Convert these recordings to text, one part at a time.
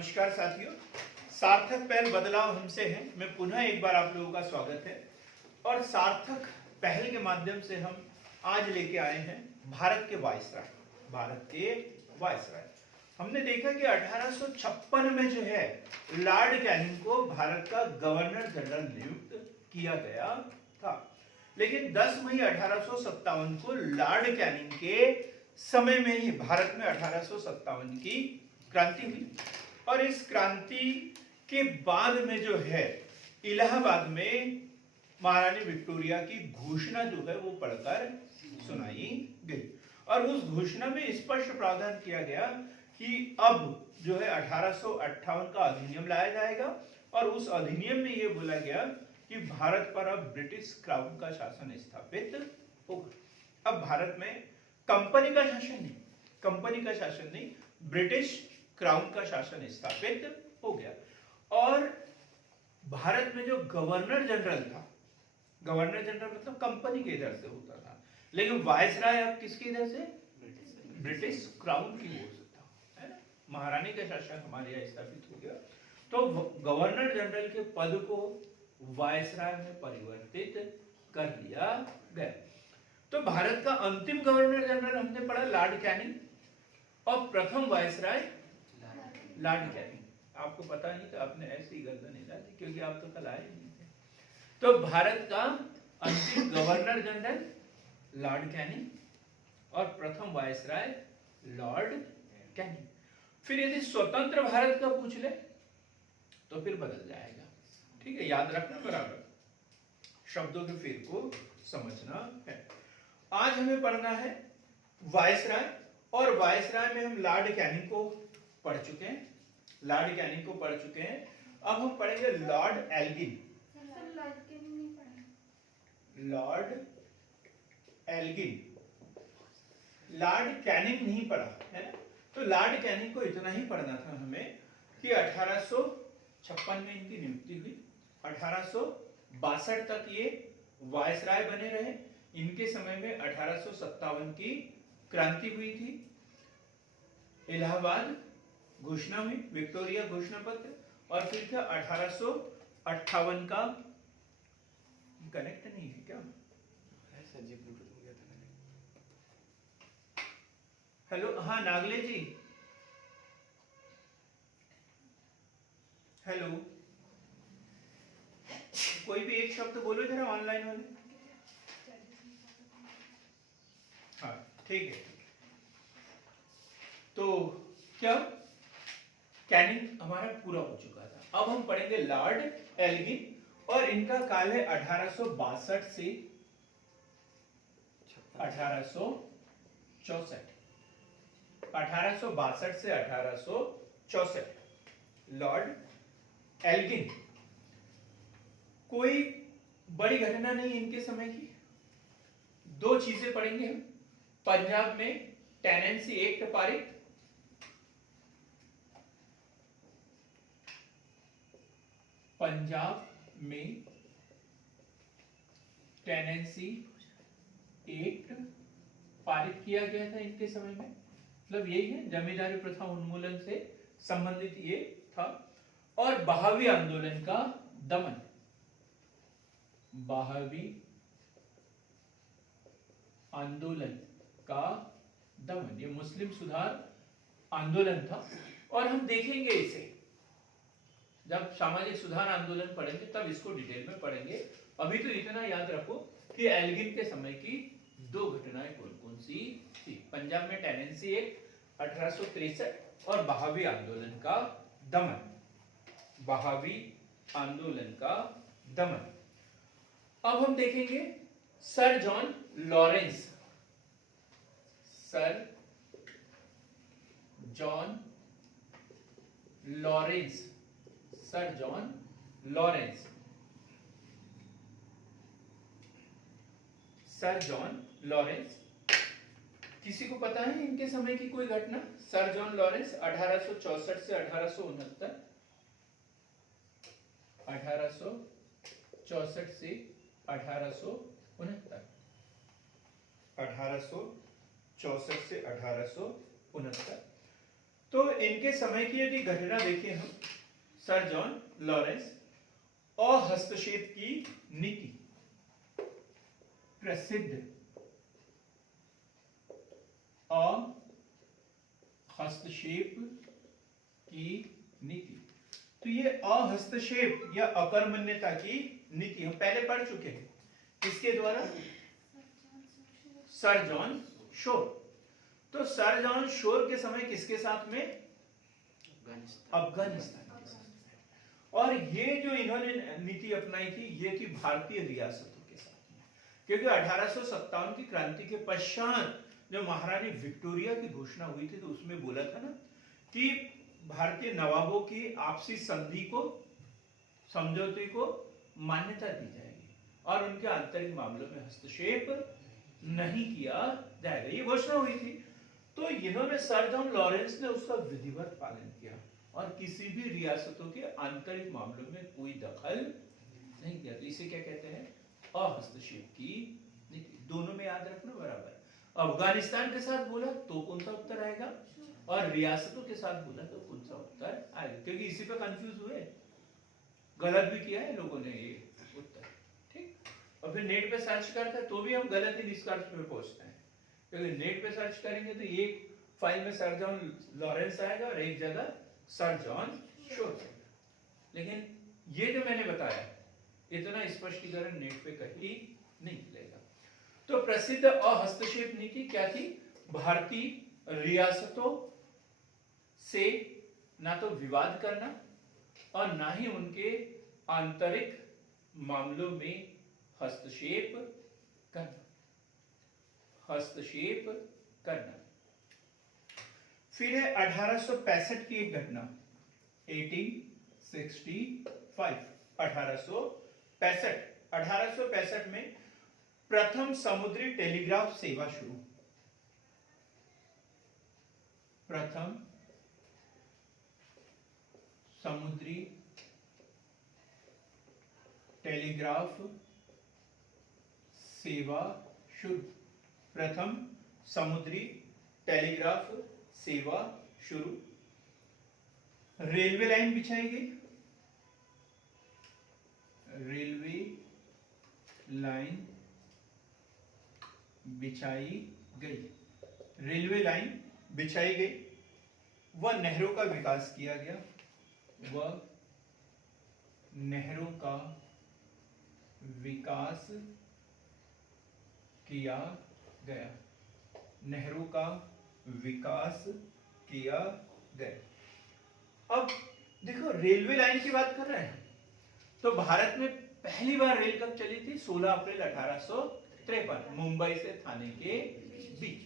नमस्कार साथियों, सार्थक पहल बदलाव हमसे है में पुनः एक बार आप लोगों का स्वागत है। और सार्थक पहल के माध्यम से हम आज लेके आए हैं भारत के वायसराय। हमने देखा कि 1856 में जो है लॉर्ड कैनिंग को भारत का गवर्नर जनरल नियुक्त किया गया था, लेकिन 10 मई 1857 को लॉर्ड कैनिंग के समय में ही भारत में 1857 की क्रांति हुई। और इस क्रांति के बाद में जो है इलाहाबाद में महारानी विक्टोरिया की घोषणा जो है वो पढ़कर सुनाई गई। और उस घोषणा में स्पष्ट प्रावधान किया गया कि अब जो है 1858 का अधिनियम लाया जाएगा। और उस अधिनियम में ये बोला गया कि भारत पर अब ब्रिटिश क्राउन का शासन स्थापित होगा। अब भारत में कंपनी का शासन नहीं, ब्रिटिश क्राउन का शासन स्थापित हो गया। और भारत में जो गवर्नर जनरल था, गवर्नर जनरल मतलब कंपनी के इधर से होता था, लेकिन वायसराय अब किसके इधर से? ब्रिटिश क्राउन की ओर से था, है ना। महारानी का शासन हमारे यहाँ स्थापित हो गया, तो गवर्नर जनरल के पद को वायसराय में परिवर्तित कर लिया गया। तो भारत का अंतिम गवर्नर जनरल हमने पढ़ा लॉर्ड कैनिंग, और प्रथम वायसराय लॉर्ड कैनिंग। आपको पता नहीं था, आपने ऐसे ही गर्दन हिला दी क्योंकि आप तो कल आए नहीं थे। तो भारत का अंतिम गवर्नर जनरल लॉर्ड कैनिंग और प्रथम वायसराय लॉर्ड कैनिंग। फिर यदि स्वतंत्र भारत का पूछ ले तो फिर बदल जाएगा, ठीक है, याद रखना बराबर, शब्दों के फेर को समझना है। आज हमें पढ़ना है वायसराय, और वायसराय में हम लॉर्ड कैनिंग को पढ़ चुके हैं, अब हम पढ़ेंगे लॉर्ड एल्गिन। लॉर्ड कैनिंग नहीं पढ़ा है ना। तो लॉर्ड कैनिंग को इतना ही पढ़ना था हमें कि 1856 में इनकी नियुक्ति हुई, 1862 तक ये वायसराय बने रहे। इनके समय में 1857 की क्रांति हुई थी, इलाहाबाद घोषणा हुई, विक्टोरिया घोषणा पत्र, और फिर था 1858 का। कनेक्ट नहीं है क्या? हेलो, हाँ नागले जी, हेलो, कोई भी एक शब्द बोलो जरा ऑनलाइन वाले। हाँ ठीक है। तो क्या कैनिंग हमारा पूरा हो चुका था। अब हम पढ़ेंगे लॉर्ड एल्गिन, और इनका काल है 1862 से 1864। 1862 से 1864 लॉर्ड एल्गिन। कोई बड़ी घटना नहीं इनके समय की। दो चीजें पढ़ेंगे हम। पंजाब में टेनेंसी एक्ट पारित, पंजाब में टेनेंसी एक्ट पारित किया गया था इनके समय में, मतलब यही है, जमींदारी प्रथा उन्मूलन से संबंधित ये था। और बहावी आंदोलन का दमन, बहावी आंदोलन का दमन, ये मुस्लिम सुधार आंदोलन था। और हम देखेंगे इसे जब सामाजिक सुधार आंदोलन पढ़ेंगे तब इसको डिटेल में पढ़ेंगे। अभी तो इतना याद रखो कि एल्गिन के समय की दो घटनाएं कौन कौन सी थी। पंजाब में टेनेंसी एक्ट 1863 और बहावी आंदोलन का दमन, बहावी आंदोलन का दमन। अब हम देखेंगे sir John Lawrence, sir John Lawrence, sir John Lawrence, sir John Lawrence. किसी को पता है इनके समय की कोई घटना? सर जॉन लॉरेंस 1864 से 1869, 1864 से 1869, 1864 से 1869। तो इनके समय की यदि घटना देखें हम, सर जॉन लॉरेंस, अहस्तक्षेप की नीति, प्रसिद्ध अहस्तक्षेप की नीति। तो ये अहस्तक्षेप या अकर्मण्यता की नीति हम पहले पढ़ चुके हैं, किसके द्वारा? Sir John Shore. तो सर जॉन शोर के समय किसके साथ में? अफगानिस्तान के साथ। और ये जो इन्होंने नीति अपनाई थी, ये थी भारतीय रियासतों के साथ में, क्योंकि 1857 की क्रांति के पश्चात जब महारानी विक्टोरिया की घोषणा हुई थी, तो उसमें बोला था ना कि भारतीय नवाबों की आपसी संधि को, समझौते को मान्यता दी जाएगी और उनके आंतरिक मामलों में हस्तक्षेप नहीं किया जाएगा, ये घोषणा हुई थी। तो इन्होंने सर जॉन लॉरेंस ने उसका विधिवत पालन किया और किसी भी रियासतों के आंतरिक मामलों में कोई दखल नहीं किया। तो इसे क्या कहते हैं? अहस्तक्षेप की नीति। दोनों में याद रखना बराबर। अफगानिस्तान के साथ बोला तो कौन सा उत्तर आएगा, और रियासतों के साथ बोला तो कौन सा उत्तर आएगा, क्योंकि इसी पे कंफ्यूज हुए, गलत भी किया है लोगों ने ये उत्तर, ठीक। और फिर नेट पे सर्च करते हैं तो भी हम गलत ही निष्कर्ष पे पहुंचते हैं, क्योंकि नेट पे सर्च करेंगे तो एक फाइल में सर जॉन लॉरेंस आएगा और एक जगह सर जॉन शोर। लेकिन ये जो मैंने बताया, इतना स्पष्टीकरण नेट पे कहीं नहीं मिलेगा। तो प्रसिद्ध अहस्तक्षेप नीति क्या थी? भारतीय रियासतों से ना तो विवाद करना और ना ही उनके आंतरिक मामलों में हस्तक्षेप करना, हस्तक्षेप करना। फिर है 1865 की एक घटना, 1865, 1865 में प्रथम समुद्री टेलीग्राफ सेवा शुरू। प्रथम समुद्री टेलीग्राफ सेवा शुरू। प्रथम समुद्री टेलीग्राफ सेवा शुरू। रेलवे लाइन बिछाई गई, रेलवे लाइन बिछाई गई, रेलवे लाइन बिछाई गई। वह नहरों का विकास किया गया, वह नहरों का विकास किया गया, नहरों का विकास किया गया। अब देखो, रेलवे लाइन की बात कर रहे हैं तो भारत में पहली बार रेल कब चली थी? 16 अप्रैल 1853, मुंबई से थाने के बीच।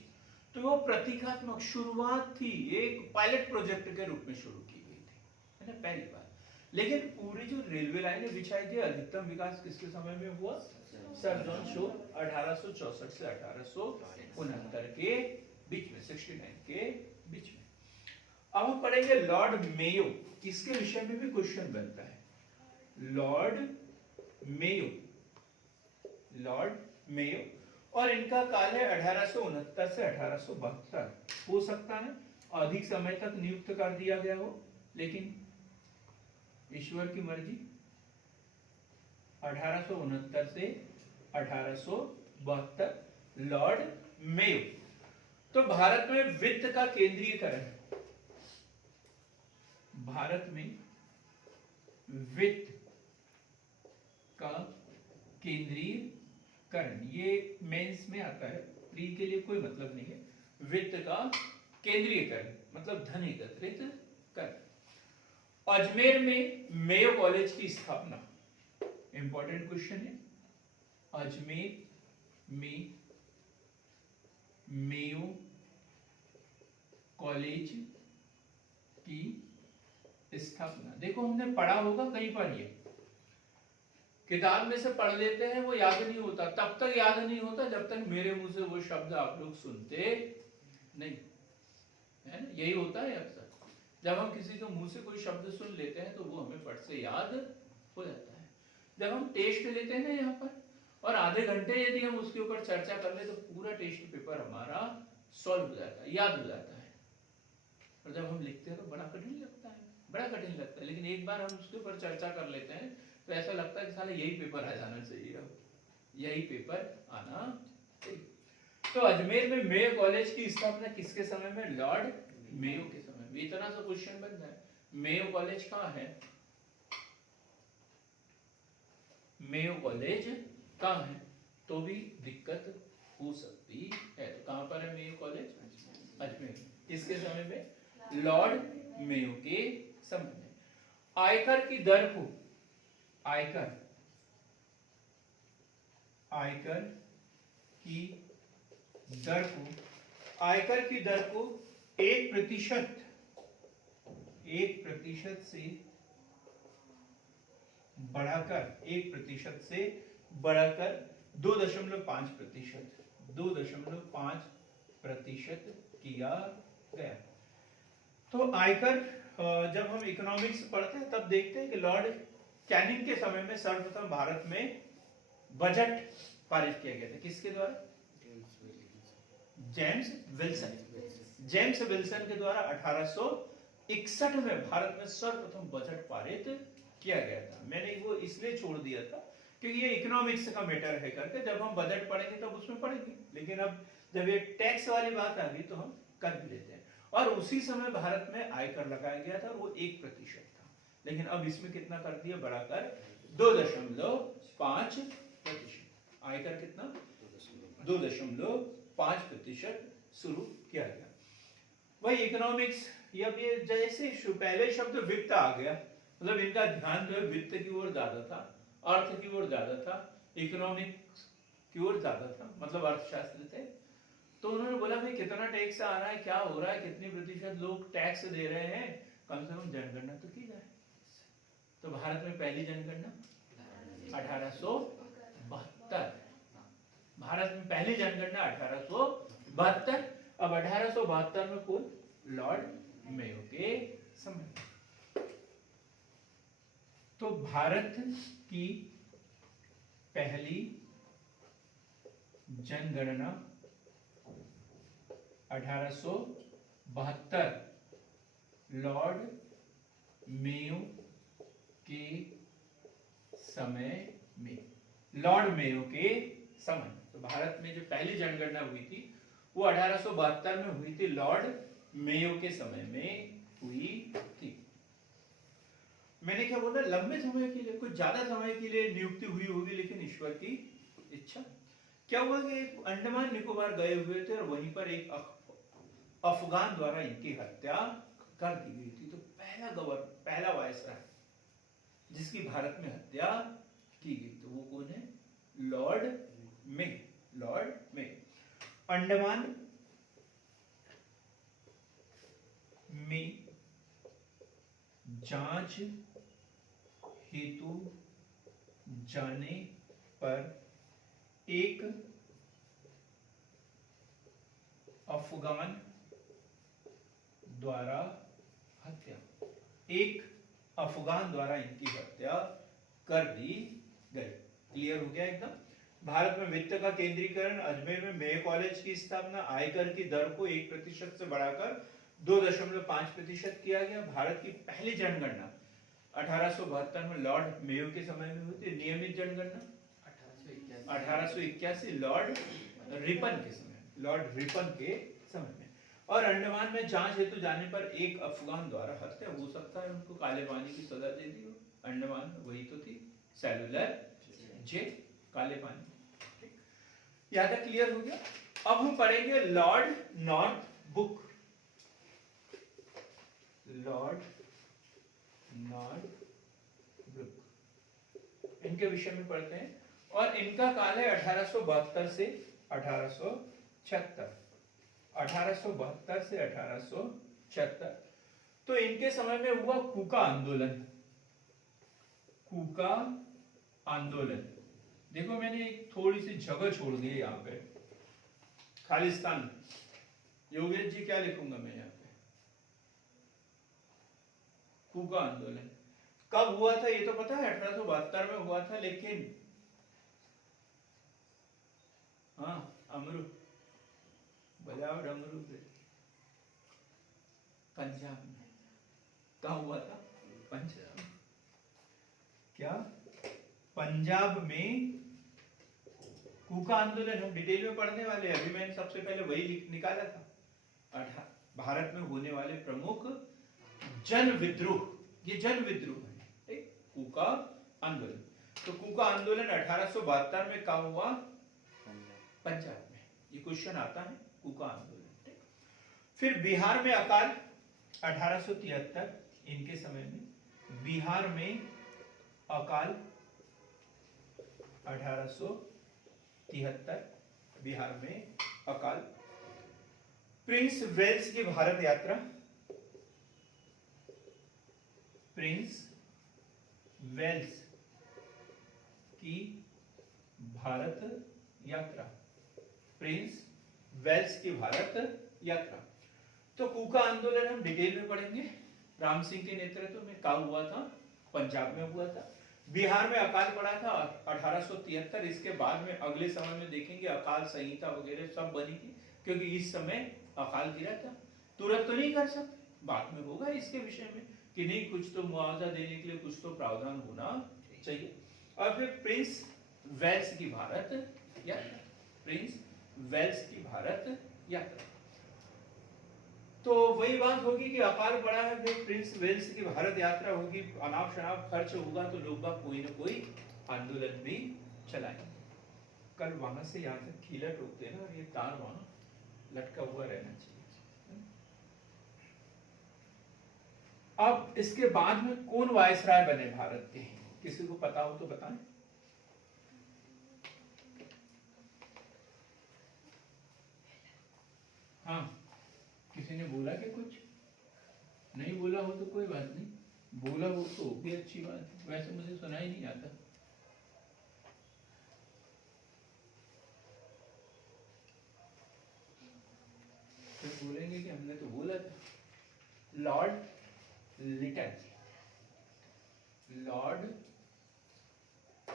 तो वो प्रतीकात्मक शुरुआत थी, एक पायलट प्रोजेक्ट के रूप में शुरू की गई थी, है ना, पहली बार। लेकिन पूरी जो रेलवे लाइनें बिछाई थी, अधिकतम विकास किसके समय में हुआ? सर जॉन शोर, 1864 से 1869 के बीच में, 69 के बीच में। अब हम पढ़ेंगे लॉर्ड मेयो, इसके विषय में भी क्वेश्चन बनता है। लॉर्ड मेयो, लॉर्ड मेयो, और इनका काल है 1869 से 1872। हो सकता है अधिक समय तक नियुक्त कर दिया गया हो, लेकिन ईश्वर की मर्जी। 1869 से 1872 लॉर्ड मेयो। तो भारत में वित्त का केंद्रीयकरण, भारत में वित्त का केंद्रीयकरण, ये मेंस में आता है, प्री के लिए कोई मतलब नहीं है। वित्त का केंद्रीयकरण मतलब धन एकत्रित कर। अजमेर में मेयो कॉलेज की स्थापना, इंपॉर्टेंट क्वेश्चन है। अजमेर में मेयो कॉलेज की स्थापना। देखो, हमने पढ़ा होगा कई बार, ये किताब में से पढ़ लेते हैं, वो याद नहीं होता। तब तक याद नहीं होता जब तक मेरे मुंह से वो शब्द आप लोग सुनते नहीं, है ना। यही होता है अक्सर, जब हम किसी के मुंह से कोई शब्द सुन लेते हैं तो वो हमें फट से याद हो जाता है। जब हम टेस्ट लेते हैं ना यहाँ पर, और आधे घंटे यदि हम उसके ऊपर चर्चा कर ले, तो पूरा टेस्ट पेपर हमारा सॉल्व हो जाता है, याद हो जाता है। और जब हम लिखते हैं तो बड़ा कठिन लगता है, बड़ा कठिन लगता है, लेकिन एक बार हम उसके ऊपर चर्चा कर लेते हैं तो ऐसा लगता है कि साला यही पेपर आ जाना चाहिए, अब यही पेपर आना चाहिए। तो अजमेर में मेयो कॉलेज की स्थापना किसके समय में? लॉर्ड मेयो के समय में। इतना सा क्वेश्चन बन जाए, मेयो कॉलेज कहाँ है? मेयो कॉलेज कहाँ है? तो भी दिक्कत हो सकती है। तो कहाँ पर है मेयो कॉलेज? अजमेर। किसके समय में? लॉर्ड मेयो के समय में। आयकर की दर को, आयकर की दर को, आयकर की दर को 1% से बढ़ाकर 1% से बढ़ाकर 2.5% किया गया। तो आयकर जब हम इकोनॉमिक्स पढ़ते हैं तब देखते हैं कि लॉर्ड कैनिंग के समय में सर्वप्रथम भारत में बजट पारित किया गया था। किसके द्वारा? James Wilson. जेम्स विल्सन के द्वारा 1861 में भारत में सर्वप्रथम बजट पारित किया गया था। मैंने वो इसलिए छोड़ दिया था क्योंकि ये इकोनॉमिक्स का मैटर है करके, जब हम बजट पढ़ेंगे तब उसमें पढ़ेंगे, लेकिन अब जब ये टैक्स वाली बात आ गई तो हम कर भी लेते हैं। और उसी समय भारत में आयकर लगाया गया था, वो 1% था, लेकिन अब इसमें कितना कर दिया? बढ़ाकर 2.5%। आयकर कितना? 2.5% शुरू किया गया। वही इकोनॉमिक्स, ये जैसे पहले शब्द वित्त आ गया, मतलब इनका ध्यान जो है वित्त की ओर ज्यादा था, अर्थ की ओर ज्यादा था, इकोनॉमिक्स की ओर ज्यादा था, मतलब अर्थशास्त्र थे। तो उन्होंने बोला भाई कितना टैक्स आ रहा है, क्या हो रहा है, कितनी प्रतिशत लोग टैक्स दे रहे हैं, कम से कम जनगणना तो की जाए। तो भारत में पहली जनगणना 1872। भारत में पहली जनगणना 1872। अब 1872 में कुल लॉर्ड मेयो के समय। तो भारत की पहली जनगणना 1872 लॉर्ड मेयो के समय में। लॉर्ड मेयो के समय, तो भारत में जो पहली जनगणना हुई थी वो 1872 में हुई थी, लॉर्ड मेयो के समय में हुई थी। मैंने क्या बोला? लंबे समय के लिए, कुछ ज्यादा समय के लिए नियुक्ति हुई होगी, लेकिन ईश्वर की इच्छा। क्या हुआ कि अंडमान निकोबार गए हुए थे और वहीं पर एक अफगान द्वारा इनकी हत्या कर दी गई थी। तो पहला वायसराय जिसकी भारत में हत्या की गई, तो वो कौन है? लॉर्ड मे। लॉर्ड मे अंडमान में जांच हेतु जाने पर एक अफगान द्वारा हत्या, एक अफगान द्वारा इनकी हत्या कर दी गई। क्लियर हो गया एकदम? भारत में वित्त का केंद्रीकरण, अजमेर में मेयो कॉलेज की स्थापना, आयकर की दर को 1% से बढ़ाकर 2.5% किया गया। भारत की पहली जनगणना 1872 में लॉर्ड मेयो के समय में हुई थी। नियमित जनगणना 1881 लॉर्ड रिपन के समय, लॉर्ड रिपन के समय में। और अंडमान में जांच हेतु जाने पर एक अफगान द्वारा हत्या, हो सकता है उनको काले पानी की सजा दे दी हो। अंडमान में वही तो थी, सेलुलर जेल, काले पानी। यहाँ तक क्लियर हो गया? अब हम पढ़ेंगे Lord north book. Lord north book, इनके विषय में पढ़ते हैं। और इनका काल है 1872 से 1876। 1872 से 1876। तो इनके समय में हुआ कूका आंदोलन। कूका आंदोलन, देखो मैंने एक थोड़ी सी जगह छोड़ दी है यहाँ पे, खालिस्तान। योगेश जी क्या लिखूंगा मैं यहाँ पे? कूका आंदोलन कब हुआ था ये तो पता है, 1872 में हुआ था, लेकिन हाँ, अमरू बजाओ डमरू पे। पंजाब में। कहाँ हुआ था? पंजाब। क्या? पंजाब में कूका आंदोलन हम डिटेल में पढ़ने वाले हैं, अभी मैंने सबसे पहले वही निकाला था। भारत में होने वाले प्रमुख जन विद्रोह, ये जन विद्रोह है, ठीक? कूका आंदोलन। तो कूका आंदोलन 1872 में कहाँ हुआ? पंजाब में। ये क्वेश्चन आता है, कूका आंदोलन, ठीक? फिर बिहार में अकाल 1873, इनके समय में बिहार में अकाल 1873, बिहार में अकाल। प्रिंस वेल्स की भारत यात्रा, प्रिंस वेल्स की भारत यात्रा, प्रिंस वेल्स की भारत यात्रा। तो कूका आंदोलन हम डिटेल में पढ़ेंगे। राम सिंह के नेतृत्व में कहाँ हुआ था? पंजाब में हुआ था। बिहार में अकाल पड़ा था 1873। इसके बाद में अगले समय में देखेंगे अकाल संहिता वगैरह सब बनी थी, क्योंकि इस समय अकाल गिरा था। तुरंत तो नहीं कर सकते, बाद में होगा इसके विषय में कि नहीं, कुछ तो मुआवजा देने के लिए कुछ तो प्रावधान होना चाहिए। और फिर प्रिंस वेल्स की भारत यात्रा, प्रिंस वेल्स की भारत यात्रा। तो वही बात होगी कि अकाल पड़ा है, फिर प्रिंस वेल्स की भारत यात्रा होगी, अनाप शनाप खर्च होगा, तो लोग बाग कोई ना कोई आंदोलन भी चलाएंगे। कल वहां से यहाँ तक खीला ठोकते ना, और ये तार वहां लटका हुआ रहना चाहिए। अब इसके बाद में कौन वायसराय बने भारत के? किसी को पता हो तो बताएं। हाँ, किसी ने बोला कि कुछ नहीं बोला हो तो कोई बात नहीं, बोला हो तो भी अच्छी बात है, वैसे मुझे सुना ही नहीं आता। फिर बोलेंगे कि हमने तो बोला था। Lord Lytton, Lord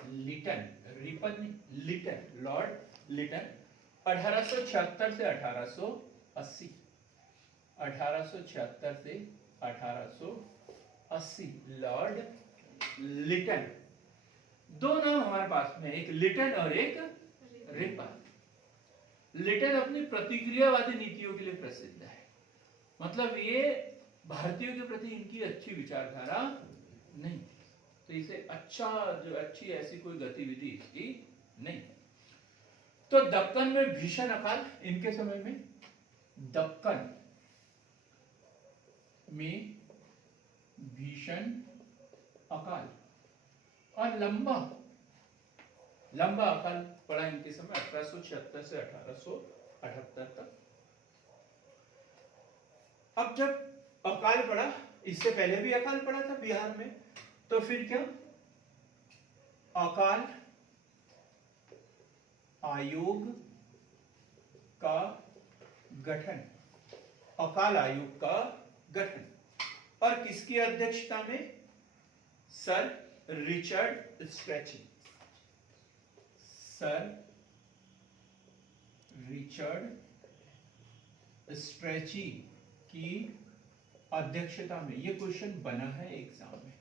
Lytton, Ripon नहीं, लिटन, लॉर्ड लिटन 1876 से 1880, 1876 से 1880, लॉर्ड लिटन। दो नाम हमारे पास में, एक लिटन और एक रिपन। लिटन अपनी प्रतिक्रियावादी नीतियों के लिए प्रसिद्ध है, मतलब ये भारतीयों के प्रति इनकी अच्छी विचारधारा नहीं, तो इसे अच्छी ऐसी कोई गतिविधि इसकी नहीं। तो दक्कन में भीषण अकाल, इनके समय में दक्कन में भीषण अकाल, और लंबा अकाल पड़ा इनके समय 1876 से 1878 तक। अब जब अकाल पड़ा, इससे पहले भी अकाल पड़ा था बिहार में, तो फिर क्या? अकाल आयोग का गठन, अकाल आयोग का गठन, और किसकी अध्यक्षता में? Sir Richard stretchy, sir Richard stretchy की अध्यक्षता में। ये क्वेश्चन बना है एग्जाम में।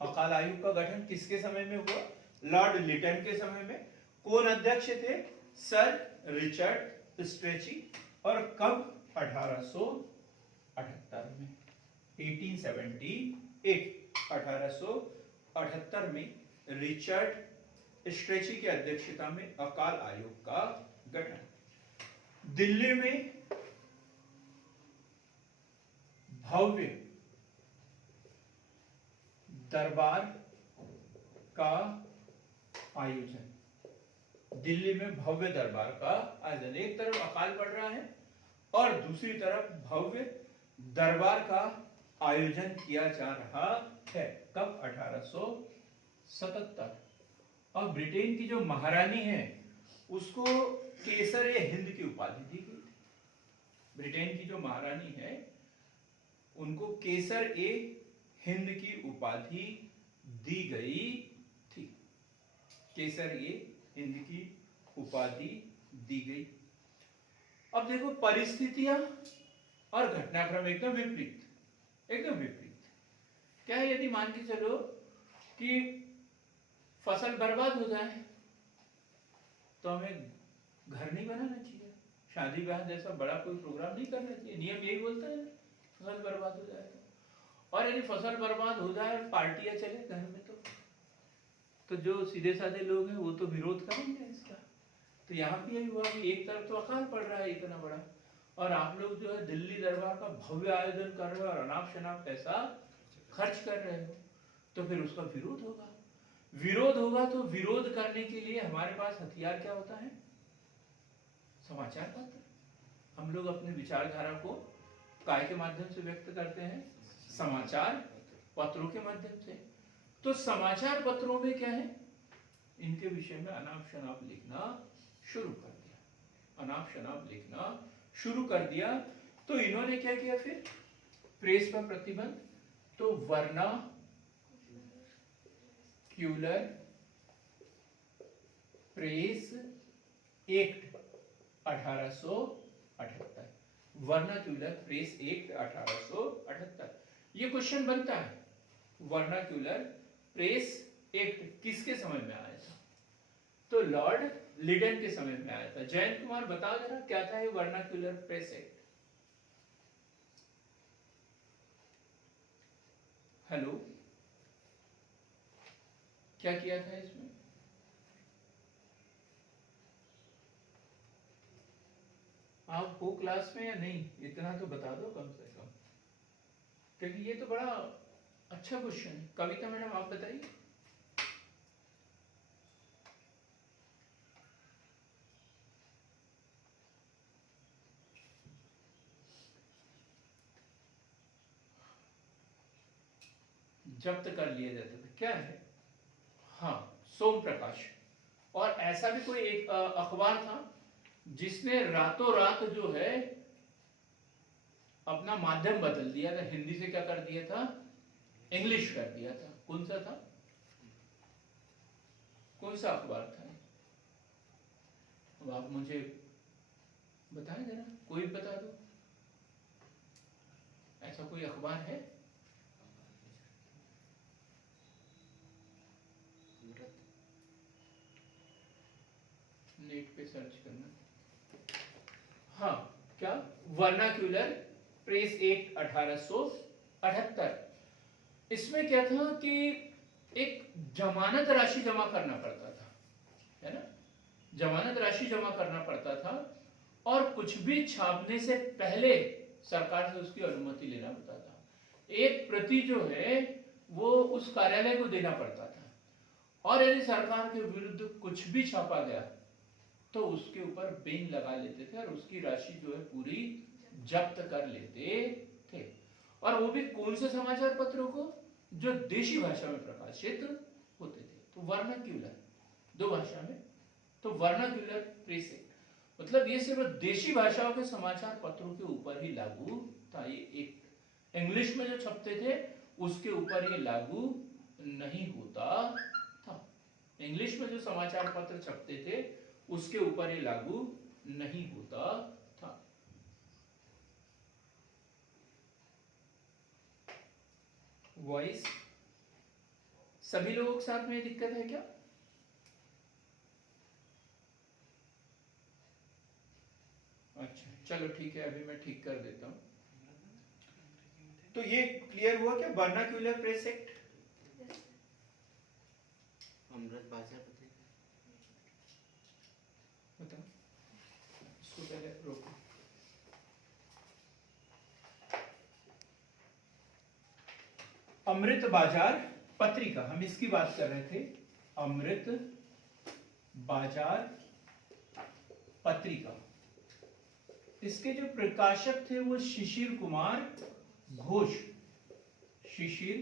अकाल आयोग का गठन किसके समय में हुआ? लॉर्ड लिटन के समय में। कौन अध्यक्ष थे? Sir Richard stretchy. और कब? 1878 में, 1878 में रिचर्ड स्ट्रेची की अध्यक्षता में अकाल आयोग का गठन। दिल्ली में भव्य दरबार का आयोजन, दिल्ली में भव्य दरबार का आयोजन। एक तरफ अकाल पड़ रहा है और दूसरी तरफ भव्य दरबार का आयोजन किया जा रहा है। कब? 1877। और ब्रिटेन की जो महारानी है उसको केसर ए हिंद की उपाधि दी गई थी। ब्रिटेन की जो महारानी है उनको केसर ए हिंद की उपाधि दी गई थी, केसर ए हिंद की उपाधि दी गई। अब देखो परिस्थितियां और घटनाक्रम एकदम विपरीत। एकदम विपरीत। क्या है, यदि मान के चलो कि फसल बर्बाद हो जाए तो हमें घर नहीं बनाना चाहिए, शादी ब्याह जैसा बड़ा कोई प्रोग्राम नहीं करना चाहिए, नियम यही बोलता है फसल बर्बाद हो जाए और यदि फसल बर्बाद हो जाए और पार्टियां चले घर में तो जो सीधे साधे लोग हैं वो तो विरोध करेंगे इसका। तो यहाँ भी यही हुआ कि एक तरफ तो अकाल पड़ रहा है इतना बड़ा और आप लोग जो है दिल्ली दरबार का भव्य आयोजन कर रहे हो और अनाप शनाप पैसा खर्च कर रहे हो, तो फिर उसका विरोध होगा। विरोध होगा तो विरोध करने के लिए हमारे पास हथियार क्या होता है? समाचार पत्र। हम लोग अपने विचारधारा को काय के माध्यम से व्यक्त करते हैं? समाचार पत्रों के माध्यम से। तो समाचार पत्रों में क्या है, इनके विषय में अनाप शनाप लिखना शुरू कर दिया, अनाप शनाप लिखना शुरू कर दिया। तो इन्होंने क्या किया फिर? प्रेस पर प्रतिबंध। तो vernacular press act 1878, vernacular press act 1878। ये क्वेश्चन बनता है, वर्नाक्यूलर प्रेस एक्ट किसके समय में आया था? तो लॉर्ड लिडन के समय में आया था। जयंत कुमार बताओ जरा क्या था ये वर्नाक्यूलर प्रेस एक्ट? हेलो, क्या किया था इसमें? आप हो क्लास में या नहीं, इतना तो बता दो कम से कम, क्योंकि ये तो बड़ा अच्छा क्वेश्चन है। कविता मैडम आप बताइए। जब्त कर लिया जाता था, क्या है? हाँ, सोम प्रकाश। और ऐसा भी कोई एक अखबार था जिसने रातों रात जो है अपना माध्यम बदल दिया था, हिंदी से क्या कर दिया था? इंग्लिश कर दिया था। कौन सा था? कौन सा अखबार था? अब आप मुझे बताएं जरा, कोई बता दो, ऐसा कोई अखबार है? नेट पे सर्च करना। हाँ, क्या? Vernacular press act 1878। इसमें क्या था कि एक जमानत राशि जमा करना पड़ता था, है ना? जमानत राशि जमा करना पड़ता था और कुछ भी छापने से पहले सरकार से उसकी अनुमति लेना पड़ता था। एक प्रति जो है वो उस कार्यालय को देना पड़ता था और यदि सरकार के विरुद्ध कुछ भी छापा गया तो उसके ऊपर बेन लगा लेते थे और उसकी राशि जो है पूरी जब्त कर लेते थे। और वो भी कौन से समाचार पत्रों को? जो देशी भाषा में प्रकाशित होते थे। तो वर्नाक्यूलर, दो भाषा में, तो वर्नाक्यूलर प्रेस एक्ट मतलब ये सिर्फ देशी भाषाओं के समाचार पत्रों के ऊपर ही लागू था। ये एक इंग्लिश में जो छपते थे उसके ऊपर ये लागू नहीं होता था। इंग्लिश में जो समाचार पत्र छपते थे उसके ऊपर ये लागू नहीं होता था। वॉइस, सभी लोगों के साथ में दिक्कत है क्या? अच्छा चलो ठीक है, अभी मैं ठीक कर देता हूं। तो ये क्लियर हुआ क्या वर्नाक्यूलर प्रेस एक्ट? अमृत बाजार पत्रिका, बताओ इसको पहले रोको। अमृत बाजार पत्रिका, हम इसकी बात कर रहे थे। अमृत बाजार पत्रिका, इसके जो प्रकाशक थे वो शिशिर कुमार घोष, शिशिर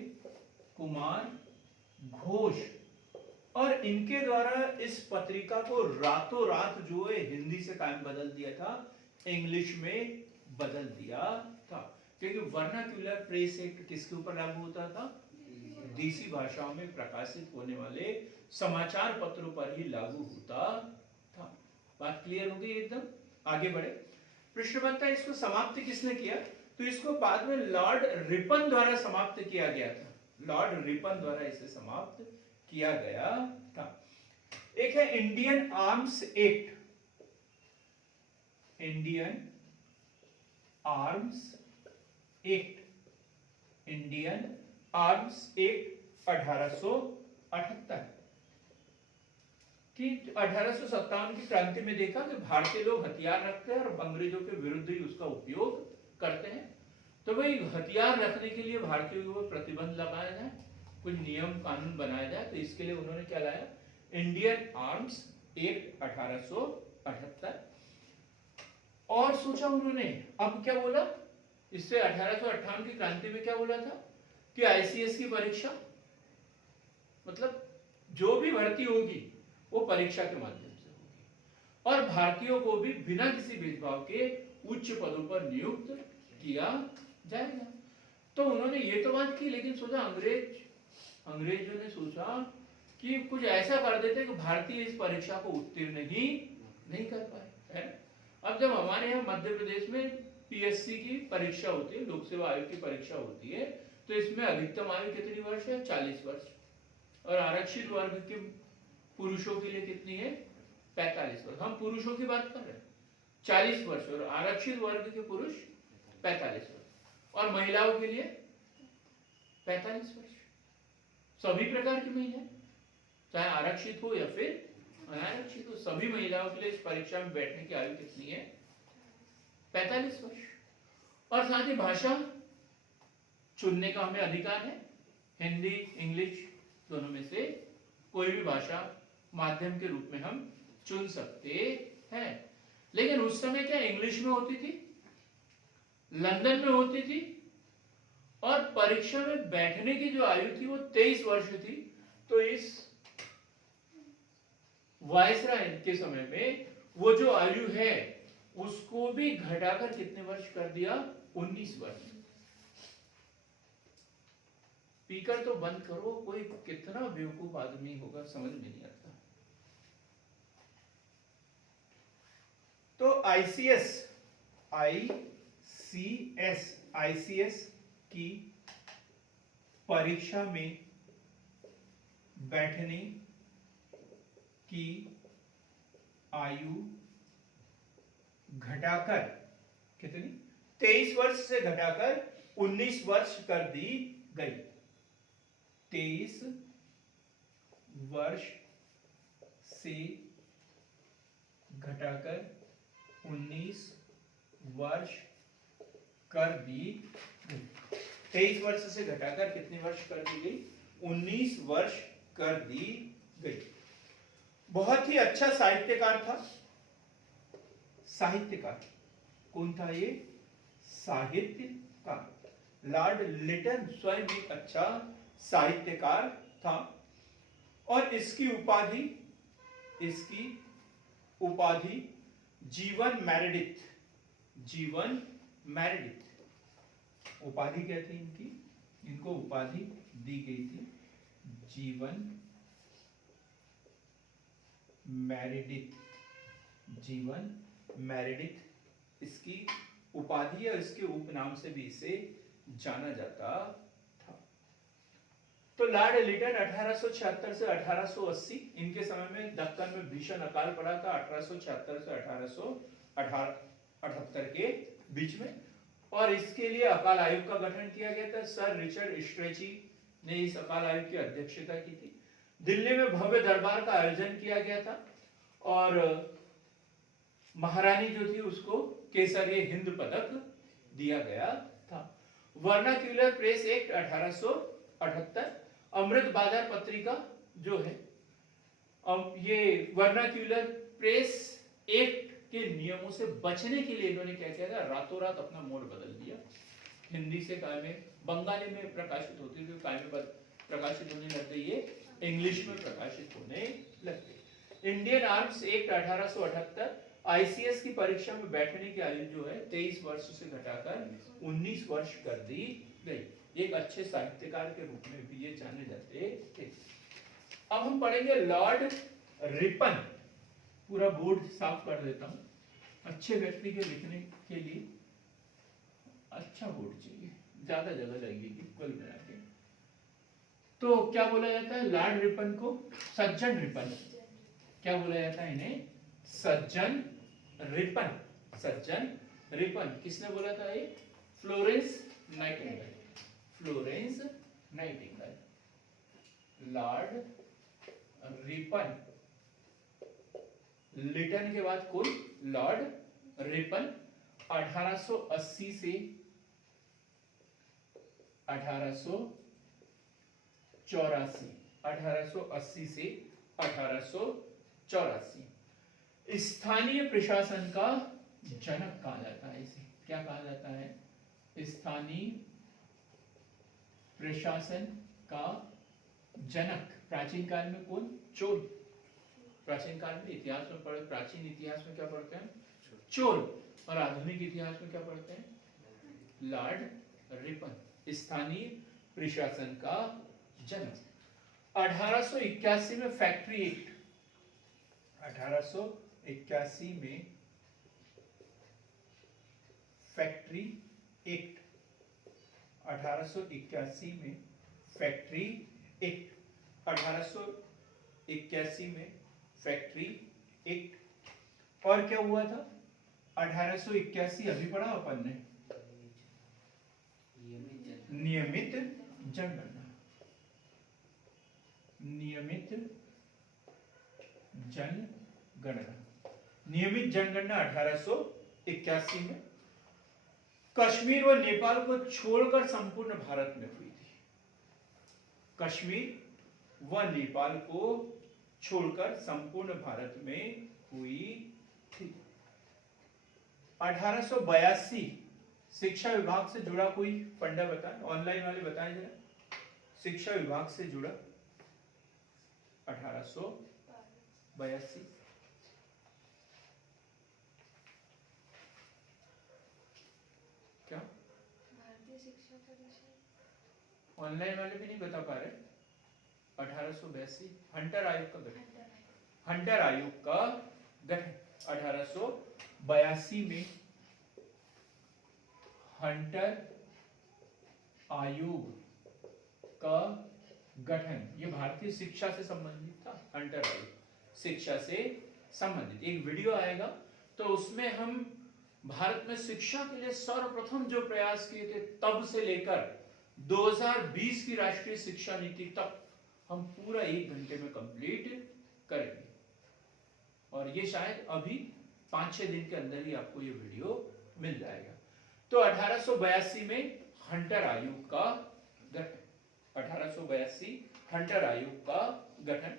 कुमार घोष। और इनके द्वारा इस पत्रिका को रातों रात जो है हिंदी से कायम बदल दिया था, इंग्लिश में बदल दिया था। क्योंकि वर्नाक्यूलर प्रेस एक्ट किसके ऊपर लागू होता था? देसी भाषाओं में प्रकाशित होने वाले समाचार पत्रों पर ही लागू होता था। बात क्लियर हो गई एकदम? आगे बढ़े। प्रश्न बनता है इसको समाप्त किसने किया? तो इसको बाद में लॉर्ड रिपन द्वारा समाप्त किया गया था। लॉर्ड रिपन द्वारा इसे समाप्त किया गया था। एक है Indian arms act, Indian arms act, Indian arms act 1878 कि 1857 की क्रांति में देखा कि भारतीय लोग हथियार रखते हैं और अंग्रेजों के विरुद्ध ही उसका उपयोग करते हैं। तो भाई हथियार रखने के लिए भारतीयों के ऊपर प्रतिबंध लगाया जाए, कुछ नियम कानून बनाया जाए। तो इसके लिए उन्होंने क्या लाया, इंडियन आर्म्स एक्ट 1878। और सोचा उन्होंने, अब क्या बोला, इससे 1858 की क्रांति में क्या बोला था कि आईसीएस की परीक्षा, मतलब जो भी भर्ती होगी वो परीक्षा के माध्यम से होगी और भारतीयों को भी बिना किसी भेदभाव के उच्च पदों पर नियुक्त किया जाएगा। तो उन्होंने ये तो बात की, लेकिन सोचा अंग्रेजों ने सोचा कि कुछ ऐसा कर देते कि भारतीय इस परीक्षा को उत्तीर्ण ही नहीं कर पाए, है ना। अब जब हमारे यहाँ मध्य प्रदेश में पीएससी की परीक्षा होती है, लोक सेवा आयोग की परीक्षा होती है, तो इसमें अधिकतम आयु कितनी वर्ष है, 40 वर्ष, और आरक्षित वर्ग के पुरुषों के लिए कितनी है, 45 वर्ष। हम पुरुषों की बात कर रहे हैं, 40 वर्ष, और आरक्षित वर्ग के पुरुष 45 वर्ष, और महिलाओं के लिए 45 वर्ष। सभी प्रकार की महिलाएं, चाहे आरक्षित हो या फिर अनारक्षित हो, सभी महिलाओं के लिए इस परीक्षा में बैठने की आयु कितनी है, 45 वर्ष। और साथ ही भाषा चुनने का हमें अधिकार है, हिंदी इंग्लिश दोनों में से कोई भी भाषा माध्यम के रूप में हम चुन सकते हैं। लेकिन उस समय क्या इंग्लिश में होती थी, लंदन में होती थी, और परीक्षा में बैठने की जो आयु थी वो 23 वर्ष थी। तो इस वायसराय के समय में वो जो आयु है उसको भी घटाकर कितने वर्ष कर दिया, 19 वर्ष। स्पीकर तो बंद करो, कोई कितना बेवकूफ आदमी होगा समझ में नहीं आता। तो आईसीएस की परीक्षा में बैठने की आयु घटाकर कितनी, 23 वर्ष से घटाकर 19 वर्ष कर दी गई। 23 वर्ष से घटाकर 19 वर्ष कर दी गई। 23 वर्ष से घटाकर कितने वर्ष कर दी गई, 19 वर्ष कर दी गई। बहुत ही अच्छा साहित्यकार था। साहित्यकार कौन था ये, साहित्यकार लॉर्ड लिटन स्वयं एक अच्छा साहित्यकार था। और इसकी उपाधि जीवन मेरेडिथ उपाधि क्या थी इनकी, इनको उपाधि दी गई थी जीवन मेरेडिथ इसकी उपाधि है, इसके उपनाम से भी इसे जाना जाता था। तो लॉर्ड लिटन 1876 से 1880, इनके समय में दक्कन में भीषण अकाल पड़ा था 1876 से 1878 के बीच में, और इसके लिए अकाल आयोग का गठन किया गया था। सर रिचर्ड स्ट्रेची ने इस अकाल आयोग की अध्यक्षता की थी। दिल्ली में भव्य दरबार का आयोजन किया गया था और महारानी जो थी उसको केसरिय हिंद पदक दिया गया था। वर्नाक्यूलर प्रेस एक्ट 1878, अमृत बाजार पत्रिका जो है, ये वर्नाक्यूलर प्रेस एक्ट के नियमों से बचने के लिए इन्होंने क्या किया था, रातों रात अपना मोड बदल दिया। हिंदी से कायमे बंगाली में प्रकाशित होती थी, कायमे पर प्रकाशित होने लग गई, ये इंग्लिश में प्रकाशित होने लग गई। इंडियन आर्म्स एक्ट 1878 आईसीएस की परीक्षा में बैठने की आयु जो है 23 वर्ष से घटाकर 19 वर्ष कर दी गई। एक अच्छे साहित्यकार के रूप में भी ये जाने जाते थे। अब हम पढ़ेंगे लॉर्ड रिपन। पूरा बोर्ड साफ कर देता हूं अच्छे व्यक्ति के लिखने के लिए। अच्छा बोर्ड चाहिए, ज्यादा जगह लगेगी कुल मिला के। तो क्या बोला जाता है लॉर्ड रिपन को? सज्जन रिपन। क्या बोला जाता है इन्हें? सज्जन रिपन। सज्जन रिपन किसने बोला था ये? Florence Nightingale. Florence Nightingale. Lord Ripon, Lytton के बाद कोई लॉर्ड रिपन 1880 से 1884, 1880 से 1884 स्थानीय प्रशासन का जनक कहा जाता है इसे। क्या कहा जाता है? स्थानीय प्रशासन का जनक। प्राचीन काल में कौन? चोल। प्राचीन काल में इतिहास में पढ़े, प्राचीन इतिहास में क्या पढ़ते हैं? चोल। और आधुनिक इतिहास में क्या पढ़ते हैं? लॉर्ड रिपन, स्थानीय प्रशासन का जनक। 1881 में फैक्ट्री एक्ट, 1881 में फैक्ट्री एक्ट, 1881 में फैक्ट्री एक्ट, 1881 में फैक्ट्री एक्ट। और क्या हुआ था 1881? अभी पढ़ा अपन ने, नियमित जनगणना। नियमित जनगणना, नियमित जनगणना 1881 में कश्मीर व नेपाल को छोड़कर संपूर्ण भारत में हुई थी। कश्मीर व नेपाल को छोड़कर संपूर्ण भारत में हुई थी। 1882 शिक्षा विभाग से जुड़ा कोई फंडा बताएं, ऑनलाइन वाले बताएं जरा। शिक्षा विभाग से जुड़ा 1882 क्या? भारतीय शिक्षा परिषद। ऑनलाइन वाले भी नहीं बता पा रहे। 1882 हंटर आयोग का गठन, हंटर आयोग का गठन 1882 में हंटर आयोग का गठन। ये भारतीय शिक्षा से संबंधित था। हंटर आयोग शिक्षा से संबंधित। एक वीडियो आएगा तो उसमें हम भारत में शिक्षा के लिए सर्वप्रथम जो प्रयास किए थे तब से लेकर 2020 की राष्ट्रीय शिक्षा नीति तक हम पूरा 1 घंटे में कंप्लीट करेंगे। और ये शायद अभी 5-6 दिन के अंदर ही आपको ये वीडियो मिल जाएगा। तो 1882 में हंटर आयोग का गठन, 1882 हंटर आयोग का गठन।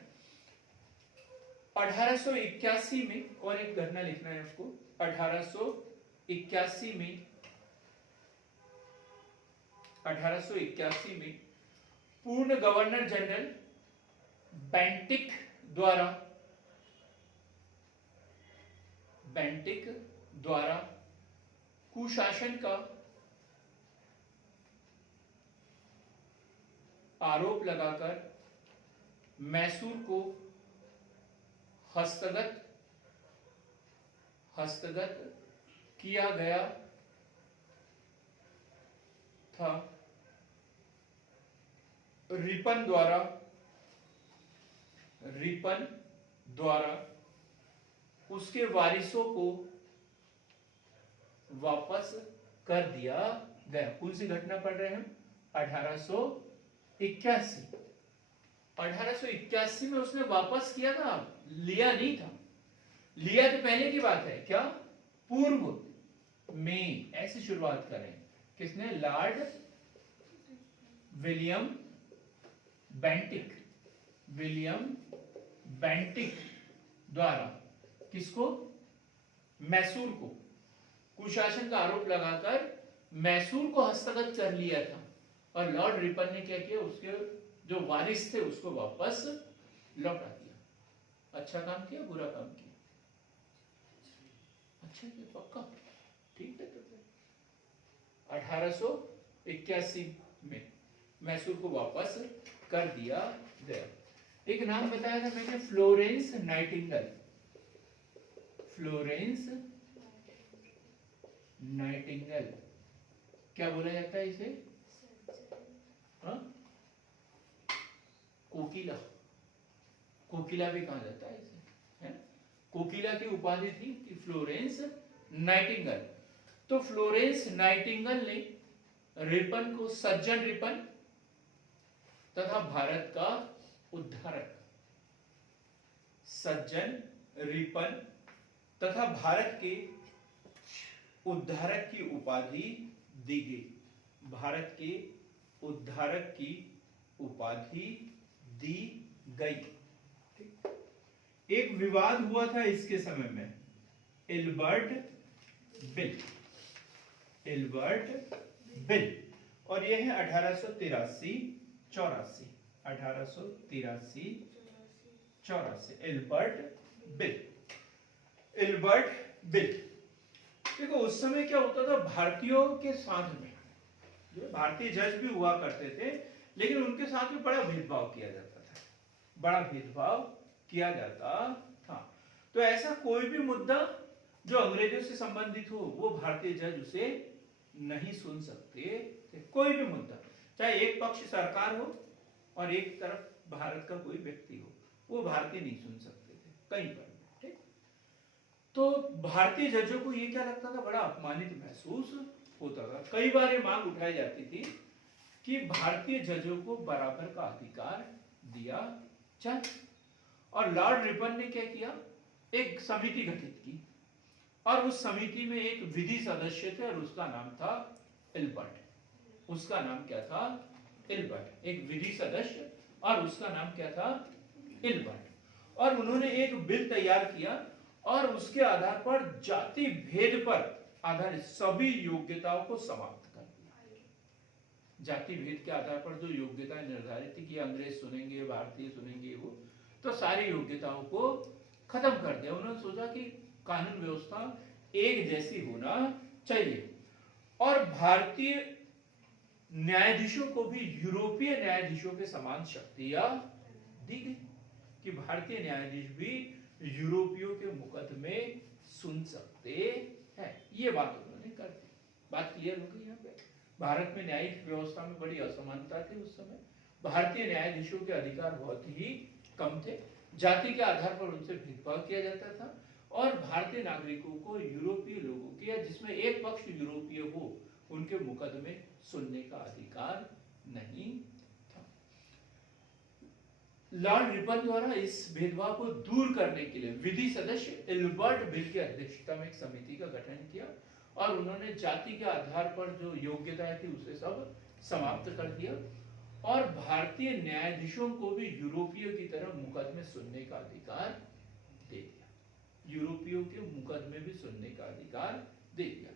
1881 में और एक घटना लिखना है आपको। 1881 में पूर्ण गवर्नर जनरल बेंटिक द्वारा कुशासन का आरोप लगाकर मैसूर को हस्तगत किया गया था। रिपन द्वारा उसके वारिसों को वापस कर दिया गया। कौन सी घटना पढ़ रहे हैं हम? 1881 में उसने वापस किया था, लिया नहीं था। लिया तो पहले की बात है। क्या? पूर्व में ऐसी शुरुआत करें। किसने? लॉर्ड विलियम बेंटिक द्वारा किसको? मैसूर को कुशासन का आरोप लगाकर मैसूर को हस्तगत कर लिया था। और लॉर्ड रिपन ने क्या किया? उसके जो वारिस थे उसको वापस लौटा दिया। अच्छा काम किया, बुरा काम किया? अच्छा किया, पक्का ठीक है। तो 1881 में मैसूर को वापस कर दिया गया। एक नाम बताया था मैंने, फ्लोरेंस नाइटिंगेल। फ्लोरेंस नाइटिंगेल क्या बोला जाता है इसे? सर्जन। हाँ? कोकिला, कोकिला भी कहा जाता है इसे, है ना? कोकिला की उपाधि थी कि फ्लोरेंस नाइटिंगेल। तो फ्लोरेंस नाइटिंगेल ने रिपन को सज्जन रिपन तथा भारत का उद्धारक, सज्जन रिपन तथा भारत के उद्धारक की उपाधि दी गई। भारत के उद्धारक की उपाधि दी गई। ठीक? एक विवाद हुआ था इसके समय में, एल्बर्ट बिल, एल्बर्ट बिल, और यह है 1883-84, 1883-84, एल्बर्ट बिल, एल्बर्ट बिल। देखो उस समय क्या होता था, भारतीयों के साथ में जो भारतीय जज भी हुआ करते थे, लेकिन उनके साथ में बड़ा भेदभाव किया जाता था, बड़ा भेदभाव किया जाता था। तो ऐसा कोई भी मुद्दा जो अंग्रेजों से संबंधित हो वो भारतीय जज उसे नहीं सुन सकते थे। कोई भी मुद्दा, चाहे एक पक्ष सरकार हो और एक तरफ भारत का कोई व्यक्ति हो, वो भारतीय नहीं सुन सकते थे कहीं पर। ठीक? तो भारतीय जजों को ये क्या लगता था, बड़ा अपमानित महसूस होता था। कई बार ये मांग उठाई जाती थी कि भारतीय जजों को बराबर का अधिकार दिया जाए। और लॉर्ड रिपन ने क्या किया, एक समिति गठित की, और उस समिति में एक विधि सदस्य थे और उसका नाम था एल्बर्ट। उसका नाम क्या था? एल्बर्ट। एक विधि सदस्य और उसका नाम क्या था? एल्बर्ट। और उन्होंने एक बिल तैयार किया और उसके आधार पर जाति भेद पर आधारित सभी योग्यताओं को समाप्त कर दिया। जाति भेद के आधार पर जो योग्यताएं निर्धारित थी कि अंग्रेज सुनेंगे, भारतीय सुनेंगे, वो तो सारी योग्यताओं को खत्म कर दिया। उन्होंने सोचा कि कानून व्यवस्था एक जैसी होना चाहिए। और भारतीय न्यायाधीशों को भी यूरोपीय न्यायाधीशों के समान शक्तियां दी गई कि भारतीय न्यायाधीश भी यूरोपियों के मुकदमे सुन सकते हैं। ये बात उन्होंने कर दी। बात क्लियर हो गई यहाँ पे? भारत में न्यायिक व्यवस्था में बड़ी असमानता थी उस समय। भारतीय न्यायाधीशों के अधिकार बहुत ही कम थे, जाति के आधार पर उनसे भेदभाव किया जाता था, और भारतीय नागरिकों को यूरोपीय लोगों के, या जिसमें एक पक्ष यूरोपीय हो, उनके मुकदमे सुनने का अधिकार नहीं था। लॉर्ड रिपन द्वारा इस भेदभाव को दूर करने के लिए विधि सदस्य एल्बर्ट बिल की अध्यक्षता में एक समिति का गठन किया, और उन्होंने जाति के आधार पर जो योग्यताएं थी उसे सब समाप्त कर दिया, और भारतीय न्यायाधीशों को भी यूरोपियों की तरह मुकदमे सुनने का अधिकार दे दिया। यूरोपियों के मुकदमे भी सुनने का अधिकार दे दिया।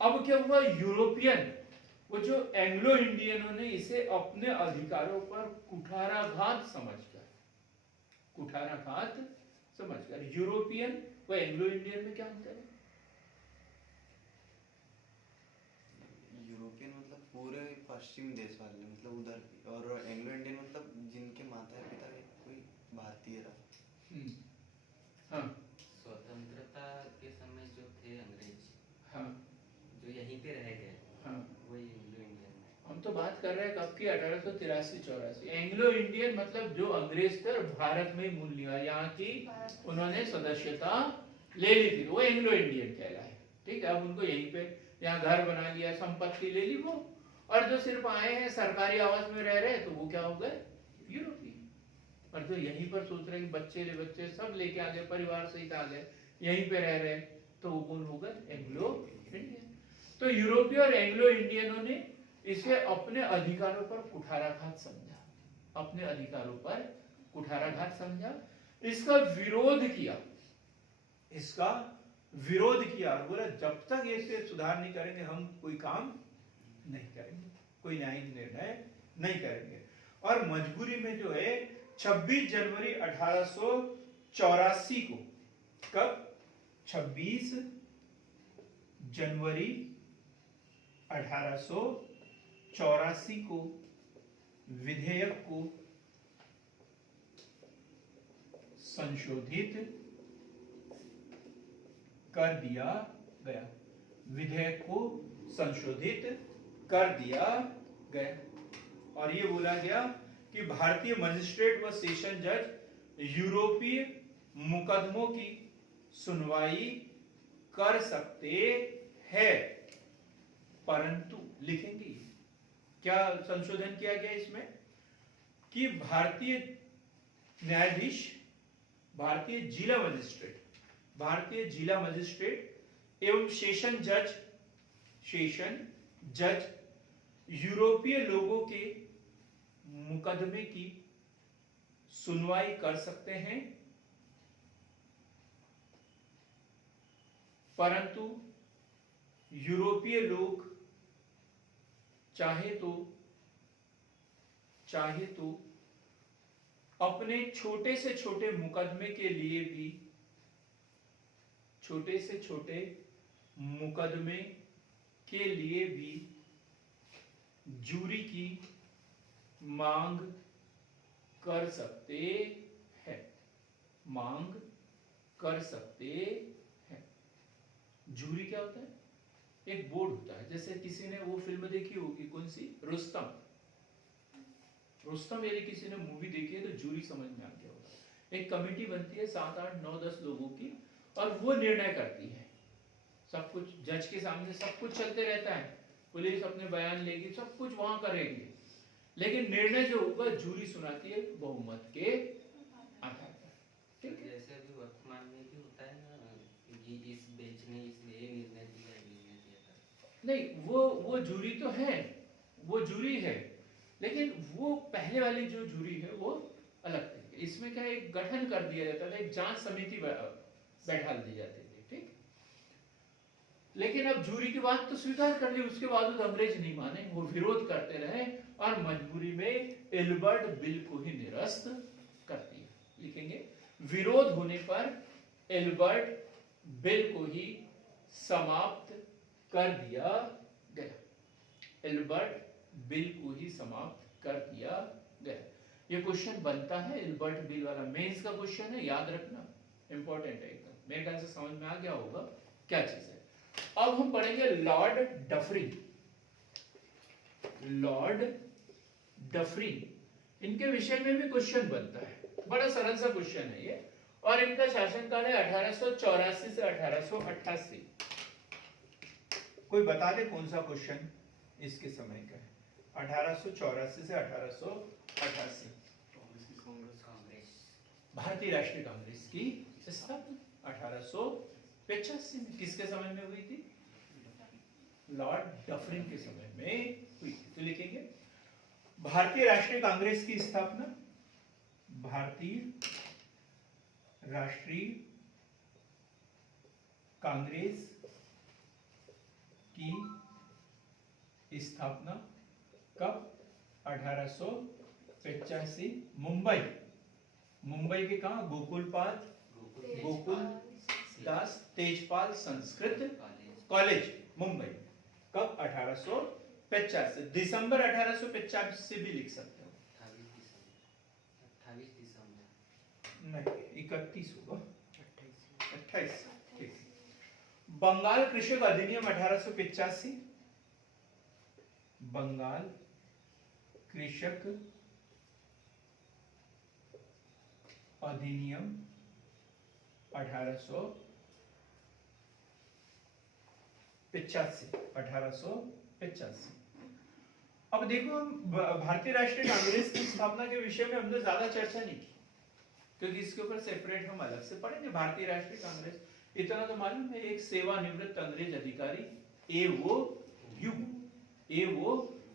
अब क्या हुआ, यूरोपियन, वो जो एंग्लो इंडियनों ने इसे अपने अधिकारों पर कुठाराघात समझकर, कुठाराघात समझकर, यूरोपियन व एंग्लो इंडियन में क्या अंतर है? यूरोपियन मतलब पूरे पश्चिम देश वाले, मतलब उधर, और एंग्लो इंडियन मतलब जिनके माता पिता कोई भारतीय रहा। हाँ स्वतंत्रता के समय जो थे अंग्रेज, हाँ जो यहीं पे रह गए, हाँ, वही एंग्लो इंडियन में। हम तो बात कर रहे हैं कब की? 1883-84। एंग्लो इंडियन मतलब जो अंग्रेज थे और भारत में मूल निवासी, यहाँ की उन्होंने सदस्यता ले ली थी, वो एंग्लो इंडियन कहलाए। ठीक है, अब उनको यहीं पे यहाँ घर बना लिया, संपत्ति ले ली वो, और जो सिर्फ आए हैं सरकारी आवास में रह रहे, तो वो क्या हो गए? यूरोपीय। और जो यहीं पर सोच रहे कि बच्चे सब लेके आ गए, परिवार सहित आ गए, यहीं पे रह रहे, तो वो कौन हो गए? Anglo Indian. तो यूरोपीय और एंग्लो इंडियनों ने इसे अपने अधिकारों पर कुठाराघात समझा, अपने अधिकारों पर कुठाराघात समझा, इसका विरोध किया, इसका विरोध किया, बोला जब तक इसे सुधार नहीं करेंगे हम कोई काम नहीं करेंगे, कोई न्यायिक निर्णय नहीं करेंगे। और मजबूरी में जो है 26 जनवरी 1884 को, कब? 26 जनवरी 1884 को विधेयक को संशोधित कर दिया गया। विधेयक को संशोधित कर दिया गया और ये बोला गया कि भारतीय मजिस्ट्रेट व सेशन जज यूरोपीय मुकदमों की सुनवाई कर सकते हैं, परंतु लिखेंगे क्या संशोधन किया गया इसमें कि भारतीय न्यायाधीश, भारतीय जिला मजिस्ट्रेट एवं सेशन जज यूरोपीय लोगों के मुकदमे की सुनवाई कर सकते हैं, परंतु यूरोपीय लोग चाहे तो अपने छोटे से छोटे मुकदमे के लिए भी जूरी की मांग कर सकते हैं, जूरी क्या होता है? एक बोर्ड होता है। जैसे किसी ने वो फिल्म देखी होगी, कौन सी, रुस्तम यदि किसी ने मूवी देखी है तो जूरी समझ में आ गया होगा। एक कमेटी बनती है 7, 8, 9, 10 लोगों की और वो निर्णय करती है। सब कुछ जज के सामने सब कुछ चलते रहता है, पुलिस अपने बयान लेगी, सब कुछ वहां करेगी, लेकिन निर्णय जो होगा जूरी सुनाती है बहुमत के आधार पर। ठीक है, जैसे अभी वर्तमान में भी होता है ना कि इस बेंच ने इसलिए निर्णय दिया था। नहीं, वो जूरी तो है, वो जूरी है, लेकिन वो पहले वाली जो जूरी है वो अलग थी। इसमें क्या एक गठन कर दिया जाता था, एक जांच समिति बैठा दी जाती थी। ठीक, लेकिन अब जूरी की बात तो स्वीकार कर ली, उसके बाद अंग्रेज नहीं माने, वो विरोध करते रहे और मजबूरी में एल्बर्ट बिल को ही निरस्त कर दिया। लिखेंगे विरोध होने पर एल्बर्ट बिल को ही समाप्त कर दिया गया। एल्बर्ट बिल को ही समाप्त कर दिया गया। ये क्वेश्चन बनता है, एल्बर्ट बिल वाला मेंस का क्वेश्चन है, याद रखना, इंपॉर्टेंट है एकदम। मेरे ख्याल से समझ में आ गया होगा क्या चीज है। अब हम पढ़ेंगे लॉर्ड डफरिन। इनके विषय में भी क्वेश्चन बनता है, बड़ा सरल सा क्वेश्चन है ये, और इनका शासनकाल है 1884 से 1888। कोई बता दे कौन सा क्वेश्चन इसके समय का है? 1884 से 1888। भारतीय राष्ट्रीय कांग्रेस की स्थापना 1885 में किसके समय में हुई थी? लॉर्ड डफरिन के समय में हुई थी। तो लिखेंगे भारतीय राष्ट्रीय कांग्रेस की स्थापना, भारतीय राष्ट्रीय कांग्रेस की स्थापना कब? 1885। मुंबई के कहा? गोकुल दास तेजपाल संस्कृत कॉलेज मुंबई। कब? 1885। दिसंबर 1885 से भी लिख सकते हो। 28 दिसंबर नहीं, 31 होगा, 28। ठीक। बंगाल कृषक अधिनियम 1885। बंगाल कृषक अधिनियम 1885। अब देखो, भारतीय राष्ट्रीय कांग्रेस की स्थापना के विषय में हमने ज्यादा चर्चा नहीं की, क्योंकि इसके ऊपर सेपरेट हम अलग से पढ़ेंगे। भारतीय राष्ट्रीय कांग्रेस इतना तो मालूम है, एक सेवानिवृत्त अंग्रेज अधिकारी ए.ओ.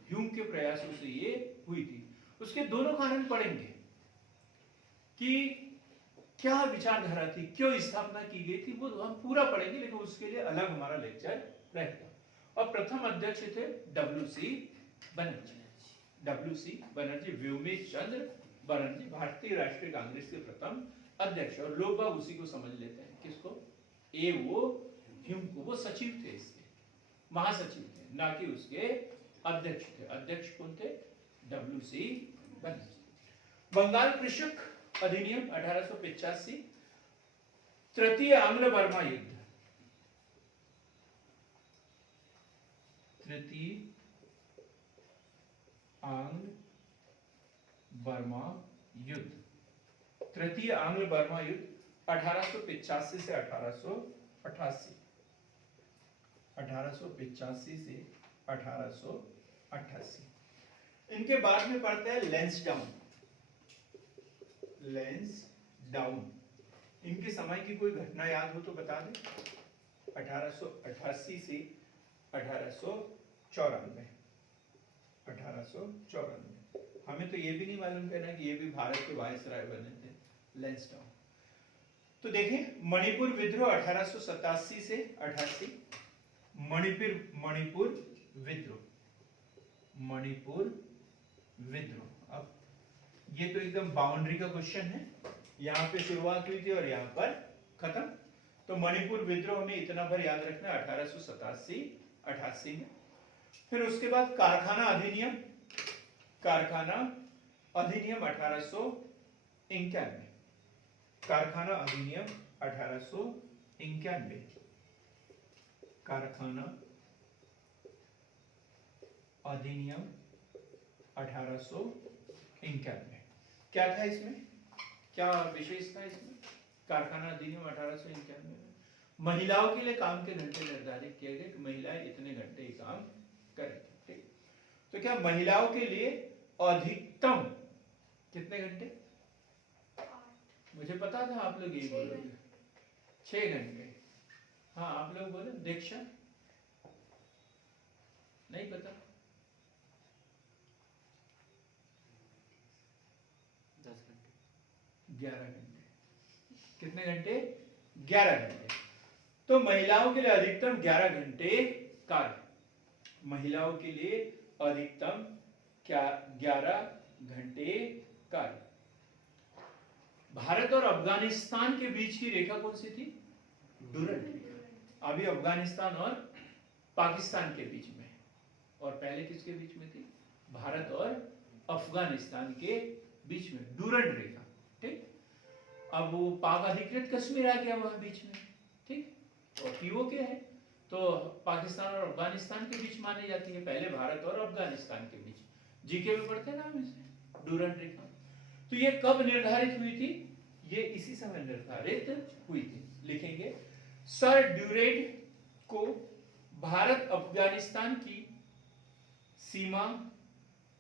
ह्यूम के प्रयासों से ये हुई थी। उसके दोनों कारण पढ़ेंगे कि क्या विचारधारा थी, क्यों स्थापना की गई थी, वो हम पूरा पढ़ेंगे, लेकिन उसके लिए अलग हमारा लेक्चर रहेगा। और प्रथम अध्यक्ष थे डब्ल्यू.सी. बनर्जी, व्योमेश चंद्र बनर्जी, भारतीय राष्ट्रीय कांग्रेस के प्रथम अध्यक्ष। और लोग बाग उसी को समझ लेते हैं, किसको? ए.ओ. ह्यूम को। वो सचिव थे, इसके महासचिव थे, ना कि उसके अध्यक्ष थे। अध्यक्ष कौन थे? डब्ल्यू.सी. बनर्जी। बंगाल कृषक अधिनियम 1885। तृतीय आंग्ल बर्मा युद्ध तृतीय आंग्ल बर्मा युद्ध। तृतीय आंग्ल बर्मा युद्ध 1885 से 1888, 1885 से 1888। इनके बाद में पड़ता है लैंसडाउन। लैंसडाउन, इनके समय की कोई घटना याद हो तो बता दें। 1888 से 1894, 1894। हमें तो ये भी नहीं मालूम करना कि ये भी भारत के वायसराय बने थे, लैंसडाउन। तो देखें, मणिपुर विद्रोह 1887 से 88। मणिपुर विद्रोह, मणिपुर विद्रोह। अब ये तो एकदम बाउंड्री का क्वेश्चन है, यहाँ पे शुरुआत हुई थी और यहाँ पर खत्म। तो मणिपुर विद्रोह में इतना भर याद रखना, 1887-88 में। फिर उसके बाद कारखाना अधिनियम, कारखाना अधिनियम 1891, कारखाना अधिनियम 1891, कारखाना अधिनियम 1891। क्या था इसमें, क्या विशेष था इसमें? कारखाना अधिनियम 1891 में महिलाओं के लिए काम के घंटे निर्धारित किए गए कि महिलाएं इतने घंटे ही काम करेंगी। ठीक, तो क्या महिलाओं के लिए अधिकतम कितने घंटे? मुझे पता था आप लोग यही बोलोगे, 6 घंटे। हाँ, आप लोग बोले दीक्षा, नहीं पता? 10 घंटे, 11 घंटे। कितने घंटे? 11 घंटे। तो महिलाओं के लिए अधिकतम 11 घंटे कार्य, महिलाओं के लिए अधिकतम 11 घंटे कार्य। भारत और अफगानिस्तान के बीच की रेखा कौन सी थी? डुरंड रेखा। अभी अफगानिस्तान और पाकिस्तान के बीच में, और पहले किसके बीच में थी? भारत और अफगानिस्तान के बीच में डुरंड रेखा। ठीक, अब वो पाक अधिकृत कश्मीर आ गया वहां बीच में। ठीक, और पीओके है तो पाकिस्तान और अफगानिस्तान के बीच मानी जाती है, पहले भारत और अफगानिस्तान के बीच। जीके में पढ़ते ना हम इसे, डुरंड रेखा। तो ये कब निर्धारित हुई थी? ये इसी समय निर्धारित हुई थी। लिखेंगे, सर ड्यूरेंट को भारत अफगानिस्तान की सीमा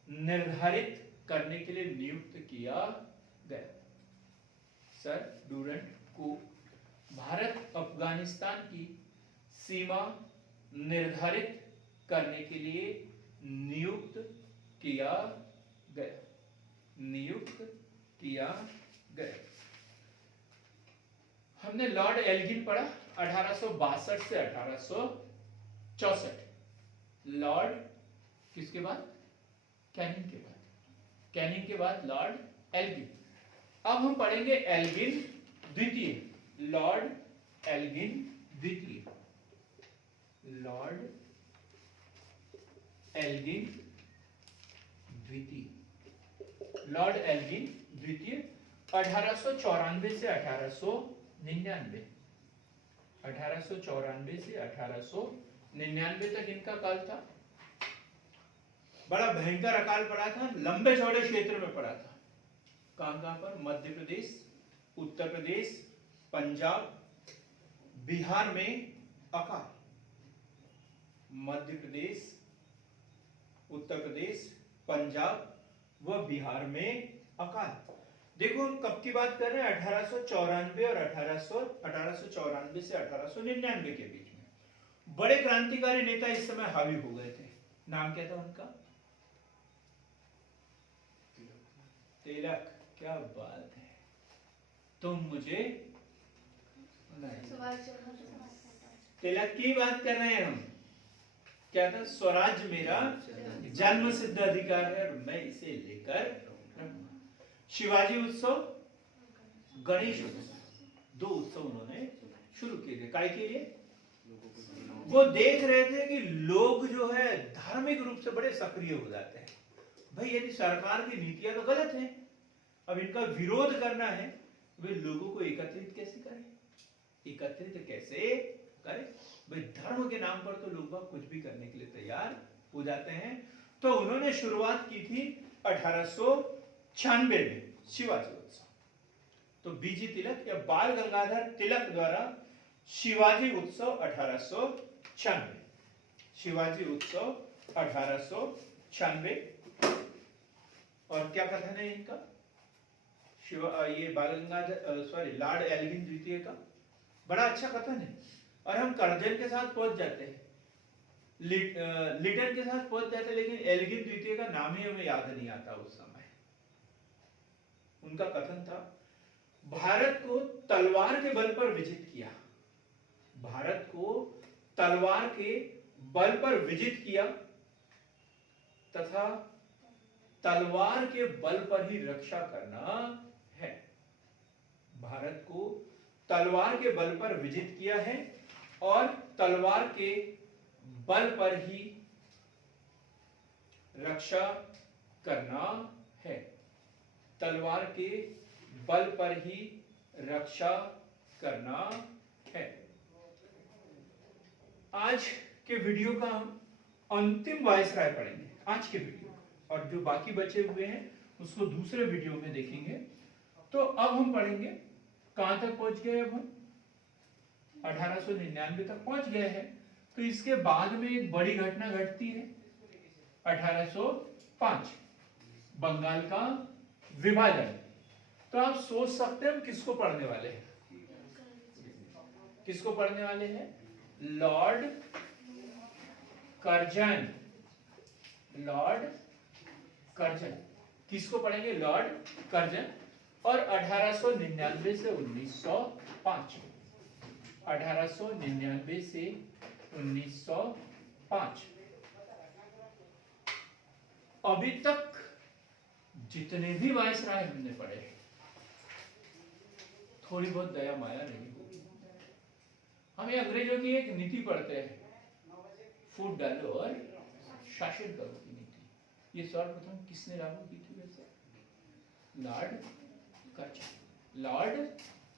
निर्धारित करने के लिए नियुक्त किया गया। सर ड्यूरेंट को भारत अफगानिस्तान की सीमा निर्धारित करने के लिए नियुक्त किया गया, नियुक्त किया गया। हमने लॉर्ड एल्गिन पढ़ा 1862 से 1864। लॉर्ड किसके बाद? कैनिंग के बाद, कैनिंग के बाद लॉर्ड एल्गिन। अब हम पढ़ेंगे एल्गिन द्वितीय, लॉर्ड एल्गिन द्वितीय, लॉर्ड एल्गिन द्वितीय, लॉर्ड एल्गिन द्वितीय 1894 से 1899, 1894 से 1899 तक इनका काल था। बड़ा भयंकर अकाल पड़ा था, लंबे चौड़े क्षेत्र में पड़ा था। कहां पर? मध्य प्रदेश, उत्तर प्रदेश, पंजाब, बिहार में अकाल। मध्य प्रदेश, उत्तर प्रदेश, पंजाब व बिहार में अकाल। देखो हम कब की बात कर रहे हैं? 1894 और 1894 से 1899 के बीच में। बड़े क्रांतिकारी नेता इस समय हावी हो गए थे। नाम क्या था उनका? तिलक। क्या बात है, तुम मुझे नहीं। तिलक की बात कर रहे हैं हम। क्या था? स्वराज मेरा जन्म सिद्ध अधिकार है और मैं इसे लेकर रहूंगा। शिवाजी उत्सव, गणेश उत्सव, 2 उत्सव उन्होंने शुरू किए थे। काय के लिए? वो देख रहे थे कि लोग जो है धार्मिक रूप से बड़े सक्रिय हो जाते हैं। भाई यदि सरकार की नीतियां तो गलत है, अब इनका विरोध करना है, वे लोगों को एकत्रित कैसे करें, एकत्रित कैसे करेक्ट। भाई धर्म के नाम पर तो लोग बाग कुछ भी करने के लिए तैयार हो जाते हैं। तो उन्होंने शुरुआत की थी 1896 में शिवाजी उत्सव। तो बीजी तिलक या बाल गंगाधर तिलक द्वारा शिवाजी उत्सव 1896, शिवाजी उत्सव 1896। और क्या कथन है इनका? ये बाल गंगाधर सॉरी लॉर्ड एल्गिन द्वितीय का बड़ा अच्छा कथन है। और हम कर्जन के साथ पहुंच जाते हैं, लिटन के साथ पहुंच जाते हैं, लेकिन एल्गिन द्वितीय का नाम ही हमें याद नहीं आता उस समय। उनका कथन था, भारत को तलवार के बल पर विजित किया, भारत को तलवार के बल पर विजित किया तथा तलवार के बल पर ही रक्षा करना है। भारत को तलवार के बल पर विजित किया है और तलवार के बल पर ही रक्षा करना है। तलवार के बल पर ही रक्षा करना है। आज के वीडियो का हम अंतिम वायसराय पढ़ेंगे, आज के वीडियो, और जो बाकी बचे हुए हैं उसको दूसरे वीडियो में देखेंगे। तो अब हम पढ़ेंगे, कहां तक पहुंच गए? अब हम 1899 तक पहुंच गए हैं। तो इसके बाद में एक बड़ी घटना घटती है 1805, बंगाल का विभाजन। तो आप सोच सकते हैं हम किसको पढ़ने वाले हैं? किसको पढ़ने वाले हैं? Lord Curzon, Lord Curzon. किसको पढ़ेंगे? Lord Curzon. और 1899 से 1905, 1899 से 1905। अभी तक जितने भी वायसराय हमने पढ़े, थोड़ी बहुत दया माया नहीं होगी। हम ये अंग्रेजों की एक नीति पढ़ते हैं, फूट डालो और शासन करो की नीति। ये सर्वप्रथम किसने लागू की थी वैसे? Lord Curzon. लॉर्ड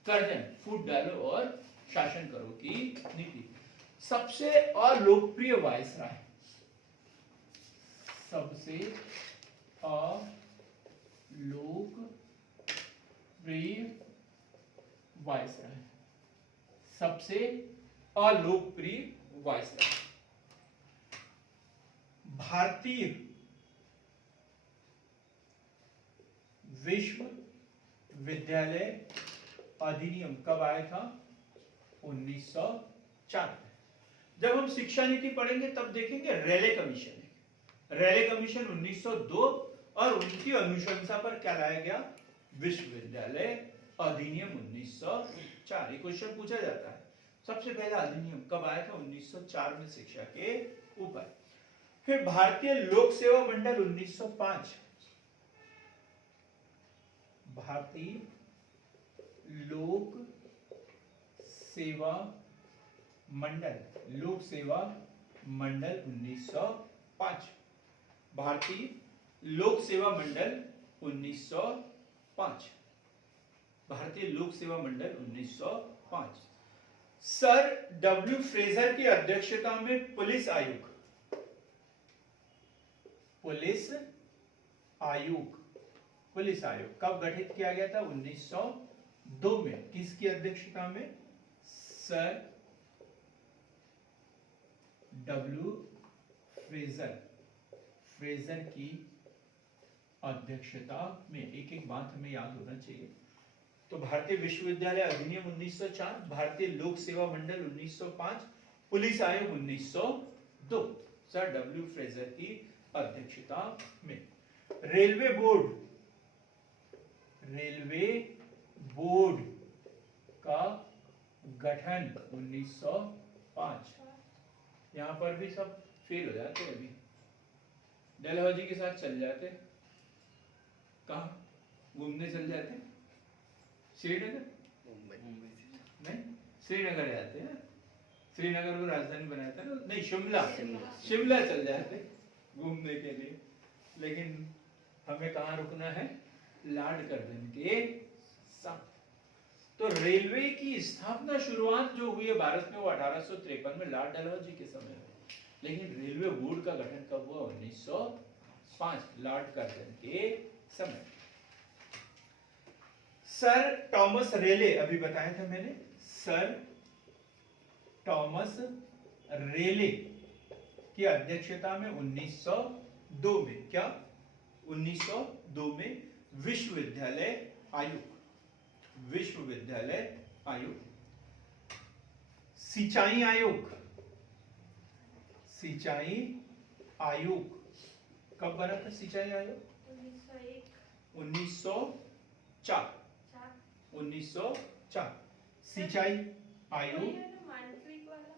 कर्जन, फूट डालो और शासन करो की नीति। सबसे अलोकप्रिय वायसराय, सबसे अलोकप्रिय वायसराय, सबसे अलोकप्रिय वायसराय। भारतीय विश्वविद्यालय अधिनियम कब आया था? 1904। जब हम शिक्षा नीति पढ़ेंगे तब देखेंगे रेले कमीशन है। रेले कमीशन 1902 और उनकी अनुशंसा पर क्या लाया गया? विश्वविद्यालय अधिनियम 1904। ये क्वेश्चन पूछा जाता है, सबसे पहला अधिनियम कब आया था? 1904 में शिक्षा के ऊपर। फिर भारतीय लोक सेवा मंडल 1905, भारतीय लोक सेवा मंडल, लोक सेवा मंडल 1905, भारतीय लोक सेवा मंडल 1905, भारतीय लोक सेवा मंडल 1905। सर डब्ल्यू फ्रेजर की अध्यक्षता में पुलिस आयोग, पुलिस आयोग, पुलिस आयोग कब गठित किया गया था? 1902 में। किसकी अध्यक्षता में? सर डब्ल्यू फ्रेजर, फ्रेजर की अध्यक्षता में। एक एक बात हमें याद होना चाहिए। तो भारतीय विश्वविद्यालय अधिनियम 1904, भारतीय लोक सेवा मंडल 1905, पुलिस आयोग 1902, सर डब्ल्यू फ्रेजर की अध्यक्षता में। रेलवे बोर्ड, रेलवे बोर्ड का गठन 1905। यहां पर भी सब फेल हो जाते हैं, अभी डलहौजी के साथ चल जाते, कहा घूमने चल जाते, श्रीनगर, नहीं श्रीनगर जाते हैं, श्रीनगर को राजधानी बनाया था ना, नहीं शिमला, शिमला चल जाते घूमने के लिए। लेकिन हमें कहाँ रुकना है? लॉर्ड कर्जन के साथ। तो रेलवे की स्थापना शुरुआत जो हुई है भारत में वो 1853 में लॉर्ड डलहौजी के समय में, लेकिन रेलवे बोर्ड का गठन कब हुआ? 1905 लॉर्ड कर्जन के समय। सर टॉमस रेले, अभी बताया था मैंने, सर टॉमस रेले की अध्यक्षता में 1902 में, क्या 1902 में विश्वविद्यालय आयोग, विश्वविद्यालय आयोग। सिंचाई आयोग, सिंचाई आयोग कब बना था? सिंचाई आयोग 1901 1904, 1904 सिंचाई आयोग, वही है ना मानक्रीक वाला?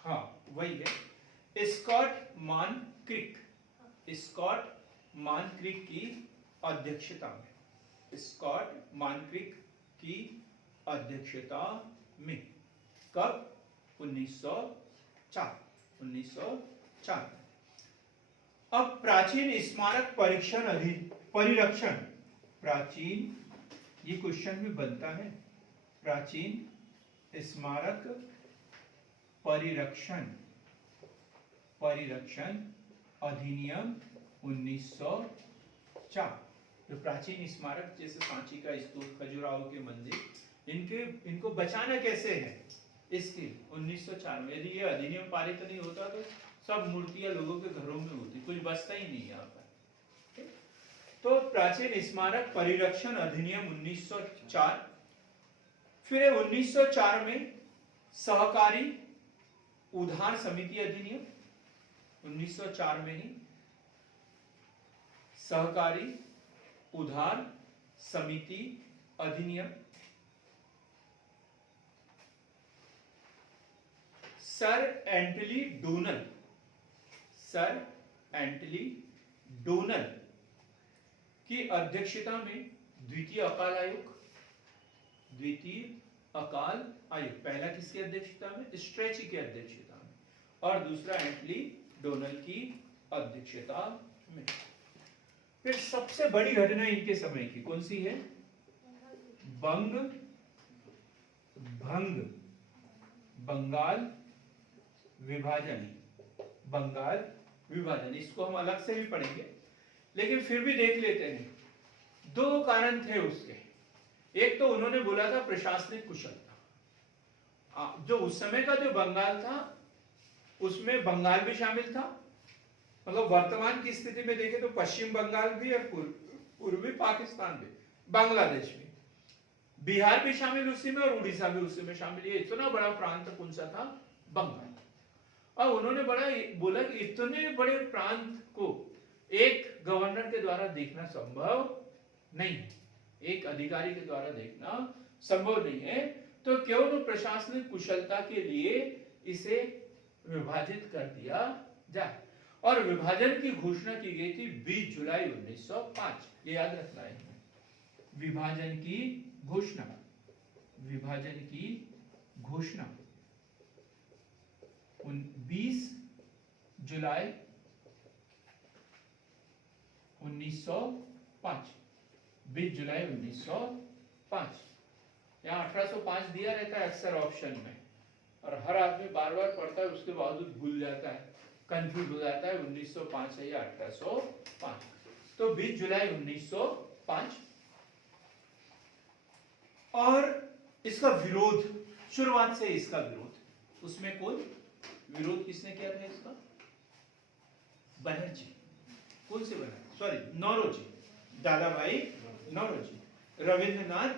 हाँ वही है। स्कॉट मान क्रिक, स्कॉट मान क्रिक की अध्यक्षता में, स्कॉट मान क्रिक की अध्यक्षता में, कब? 1904, 1904। अब प्राचीन स्मारक परिरक्षण, प्राचीन, ये क्वेश्चन भी बनता है, प्राचीन स्मारक परिरक्षण अधिनियम 1904। जो प्राचीन स्मारक जैसे सांची का स्तूप, खजुराहो के मंदिर, इनको बचाना कैसे है, इसके 1904 में। यदि ये अधिनियम पारित नहीं होता तो सब मूर्तियां लोगों के घरों में होती, कुछ बचता ही नहीं यहाँ पर। तो प्राचीन स्मारक परिरक्षण अधिनियम 1904। फिर 1904 में सहकारी उधार समिति अधिनियम, 1904 में ही सहकारी उधार समिति अधिनियम। सर एंटली डोनल, सर एंटली डोनल की अध्यक्षता में द्वितीय अकाल आयोग, द्वितीय अकाल आयोग। पहला किसकी अध्यक्षता में? स्ट्रेची की अध्यक्षता में, और दूसरा एंटली डोनल की अध्यक्षता में। फिर सबसे बड़ी घटना इनके समय की कौन सी है? बंगाल विभाजन, बंगाल विभाजन। इसको हम अलग से भी पढ़ेंगे, लेकिन फिर भी देख लेते हैं। दो कारण थे उसके। एक तो उन्होंने बोला था प्रशासनिक कुशलता। जो उस समय का जो बंगाल था उसमें बंगाल भी शामिल था, मतलब वर्तमान की स्थिति में देखें तो पश्चिम बंगाल भी और पूर्वी पाकिस्तान भी, बांग्लादेश भी, बिहार भी शामिल उसी में, और उड़ीसा भी उसी में शामिल। ये इतना बड़ा प्रांत कौन सा था? बंगाल। और उन्होंने बोला कि इतने बड़े प्रांत को एक गवर्नर के द्वारा देखना संभव नहीं है, एक अधिकारी के द्वारा देखना संभव नहीं है, तो क्यों न प्रशासनिक कुशलता के लिए इसे विभाजित कर दिया जाए। और विभाजन की घोषणा की गई थी 20 जुलाई 1905, ये याद रखना है। विभाजन की घोषणा, विभाजन की घोषणा 20 जुलाई 1905, 20 जुलाई 1905। यहाँ 1805 दिया रहता है अक्सर ऑप्शन में, और हर आदमी बार बार पढ़ता है, उसके बावजूद भूल जाता है, कंफ्यूज हो जाता है 1905 है या 1805। तो 20 जुलाई 1905। और इसका विरोध, शुरुआत से इसका विरोध, उसमें कौन विरोध किसने किया था इसका? बनर्जी। कौन से बनर्जी? सॉरी, नौरोजी, दादा भाई नौरोजी, रविंद्रनाथ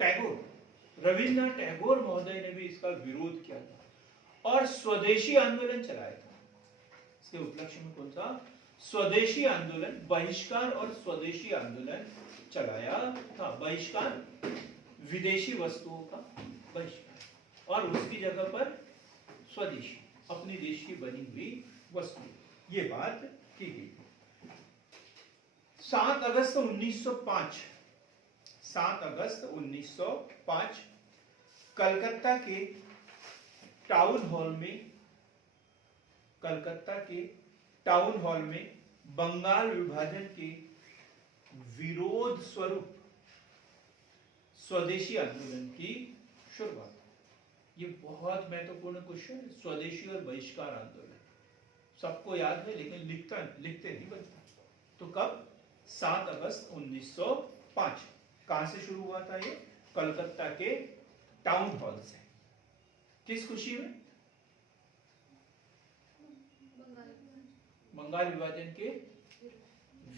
टैगोर, रविंद्रनाथ टैगोर महोदय ने भी इसका विरोध किया था और स्वदेशी आंदोलन चलाया था। इसके उपलक्ष्य में कौन सा? स्वदेशी आंदोलन, बहिष्कार और स्वदेशी आंदोलन चलाया था। बहिष्कार, विदेशी वस्तुओं का बहिष्कार, और उसकी जगह पर स्वदेशी, अपनी देश की बनी हुई वस्तु, ये बात की गई। 7 अगस्त 1905, 7 अगस्त 1905 कलकत्ता के टाउन हॉल में, कलकत्ता के टाउन हॉल में बंगाल विभाजन के विरोध स्वरूप स्वदेशी आंदोलन की शुरुआत। ये बहुत महत्वपूर्ण क्वेश्चन है, स्वदेशी और बहिष्कार आंदोलन सबको याद है लेकिन लिखते नहीं बनता। तो कब? 7 अगस्त 1905। कहां से शुरू हुआ था ये? कलकत्ता के टाउन हॉल से। किस खुशी में? बंगाल विभाजन के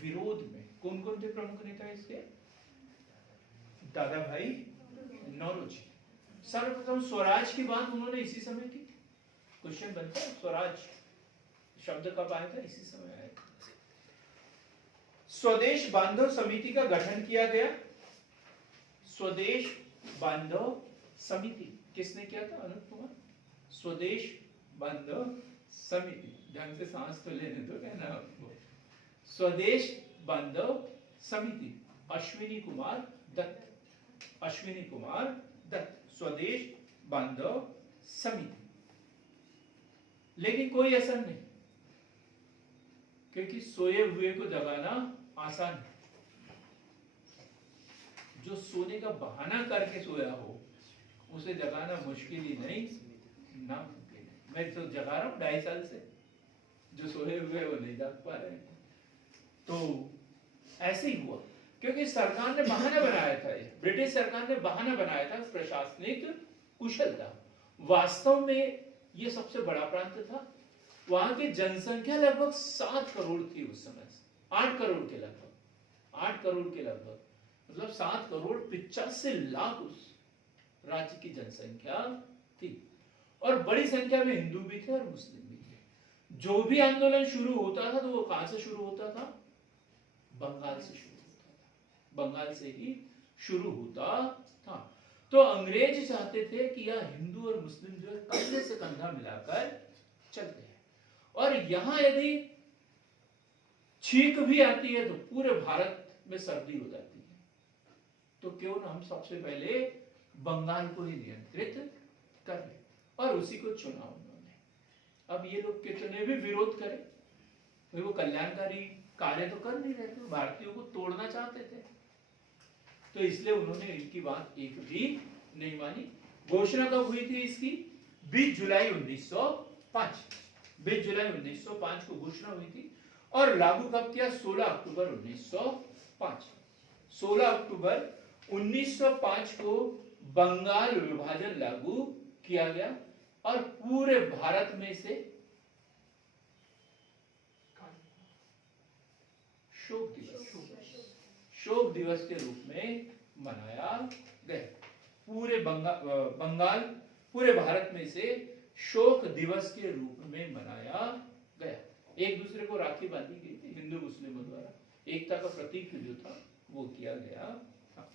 विरोध में। कौन कौन थे प्रमुख नेता इसके? दादा भाई नौरोजी। सर्वप्रथम स्वराज की बात उन्होंने इसी समय की थी। क्वेश्चन बनता है स्वराज शब्द कब आया था? इसी समय आया था। स्वदेश बांधव समिति का गठन किया गया। स्वदेश बांधव समिति किसने किया था? अनंत कुमार। स्वदेश बांधव समिति, ढंग से सांस तो लेने दो, कहना आपको। स्वदेश बांधव समिति, अश्विनी कुमार दत्त। अश्विनी कुमार दत्त, स्वदेश बांधव समिति। लेकिन कोई असर नहीं, क्योंकि सोए हुए को जगाना आसान है। जो सोने का बहाना करके सोया हो उसे जगाना मुश्किल ही नहीं, नामुमकिन है। मैं तो जगा रहा हूं 2.5 साल से, जो सोए हुए वो नहीं जाग पा रहे। तो ऐसे ही हुआ, क्योंकि सरकार ने बहाना बनाया था। ये ब्रिटिश सरकार ने बहाना बनाया था प्रशासनिक कुशलता। वास्तव में ये सबसे बड़ा प्रांत था। वहां की जनसंख्या लगभग 7 करोड़ थी उस समय, 8 करोड़ के लगभग, 8 करोड़ के लगभग, मतलब 7 करोड़ 85 लाख उस राज्य की जनसंख्या थी। और बड़ी संख्या में हिंदू भी थे और मुस्लिम भी थे। जो भी आंदोलन शुरू होता था तो वो कहां से शुरू होता था? बंगाल से शुरू होता था। बंगाल से ही शुरू होता था। तो अंग्रेज चाहते थे कि यह हिंदू और मुस्लिम जो है कंधे से कंधा मिलाकर चलते हैं, और यहां यदि छींक भी आती है तो पूरे भारत में सर्दी हो जाती है। तो क्यों ना हम सबसे पहले बंगाल को ही नियंत्रित कर लें, और उसी को चुना उन्होंने। अब ये लोग कितने भी विरोध करें, भाई वो कल्याणकारी कार्य तो कर नहीं रहे थे, भारतीयों को तोड़ना चाहते थे। तो इसलिए उन्होंने इनकी बात एक भी नहीं मानी। घोषणा कब हुई थी इसकी? 20 जुलाई 1905। 20 जुलाई 1905 को घोषणा हुई थी, और लागू कब किया? 16 अक्टूबर 1905। 16 अक्टूबर 1905 को बंगाल विभाजन लागू किया गया, और पूरे भारत में से शोक दिवस के रूप में मनाया गया। पूरे भारत में से शोक दिवस के रूप में मनाया गया। एक दूसरे को राखी बांधी गई थी हिंदू मुस्लिमों द्वारा, एकता का प्रतीक जो था वो किया गया था।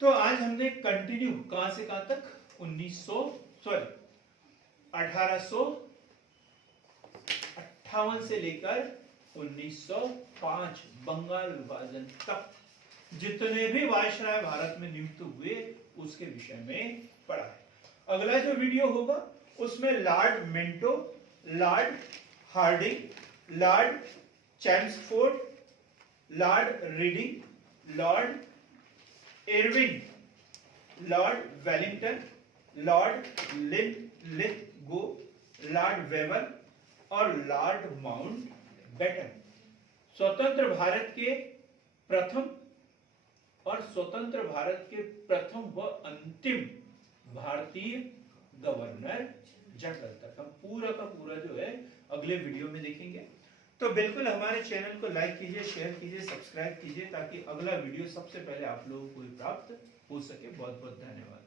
तो आज हमने कंटिन्यू कहां से कहां तक? 1858 से लेकर 1905 बंगाल विभाजन तक जितने भी वायसराय भारत में नियुक्त हुए उसके विषय में पढ़ा है। अगला जो वीडियो होगा उसमें Lord Minto, Lord Hardinge, Lord Chelmsford, Lord Reading, Lord Irwin, Lord Wellington, Lord Linlithgow, Lord Wavell और लॉर्ड माउंटबेटन स्वतंत्र भारत के प्रथम व अंतिम भारतीय गवर्नर जनरल तक हम पूरा का पूरा जो है अगले वीडियो में देखेंगे। तो बिल्कुल हमारे चैनल को लाइक कीजिए, शेयर कीजिए, सब्सक्राइब कीजिए, ताकि अगला वीडियो सबसे पहले आप लोगों को प्राप्त हो सके। बहुत बहुत धन्यवाद।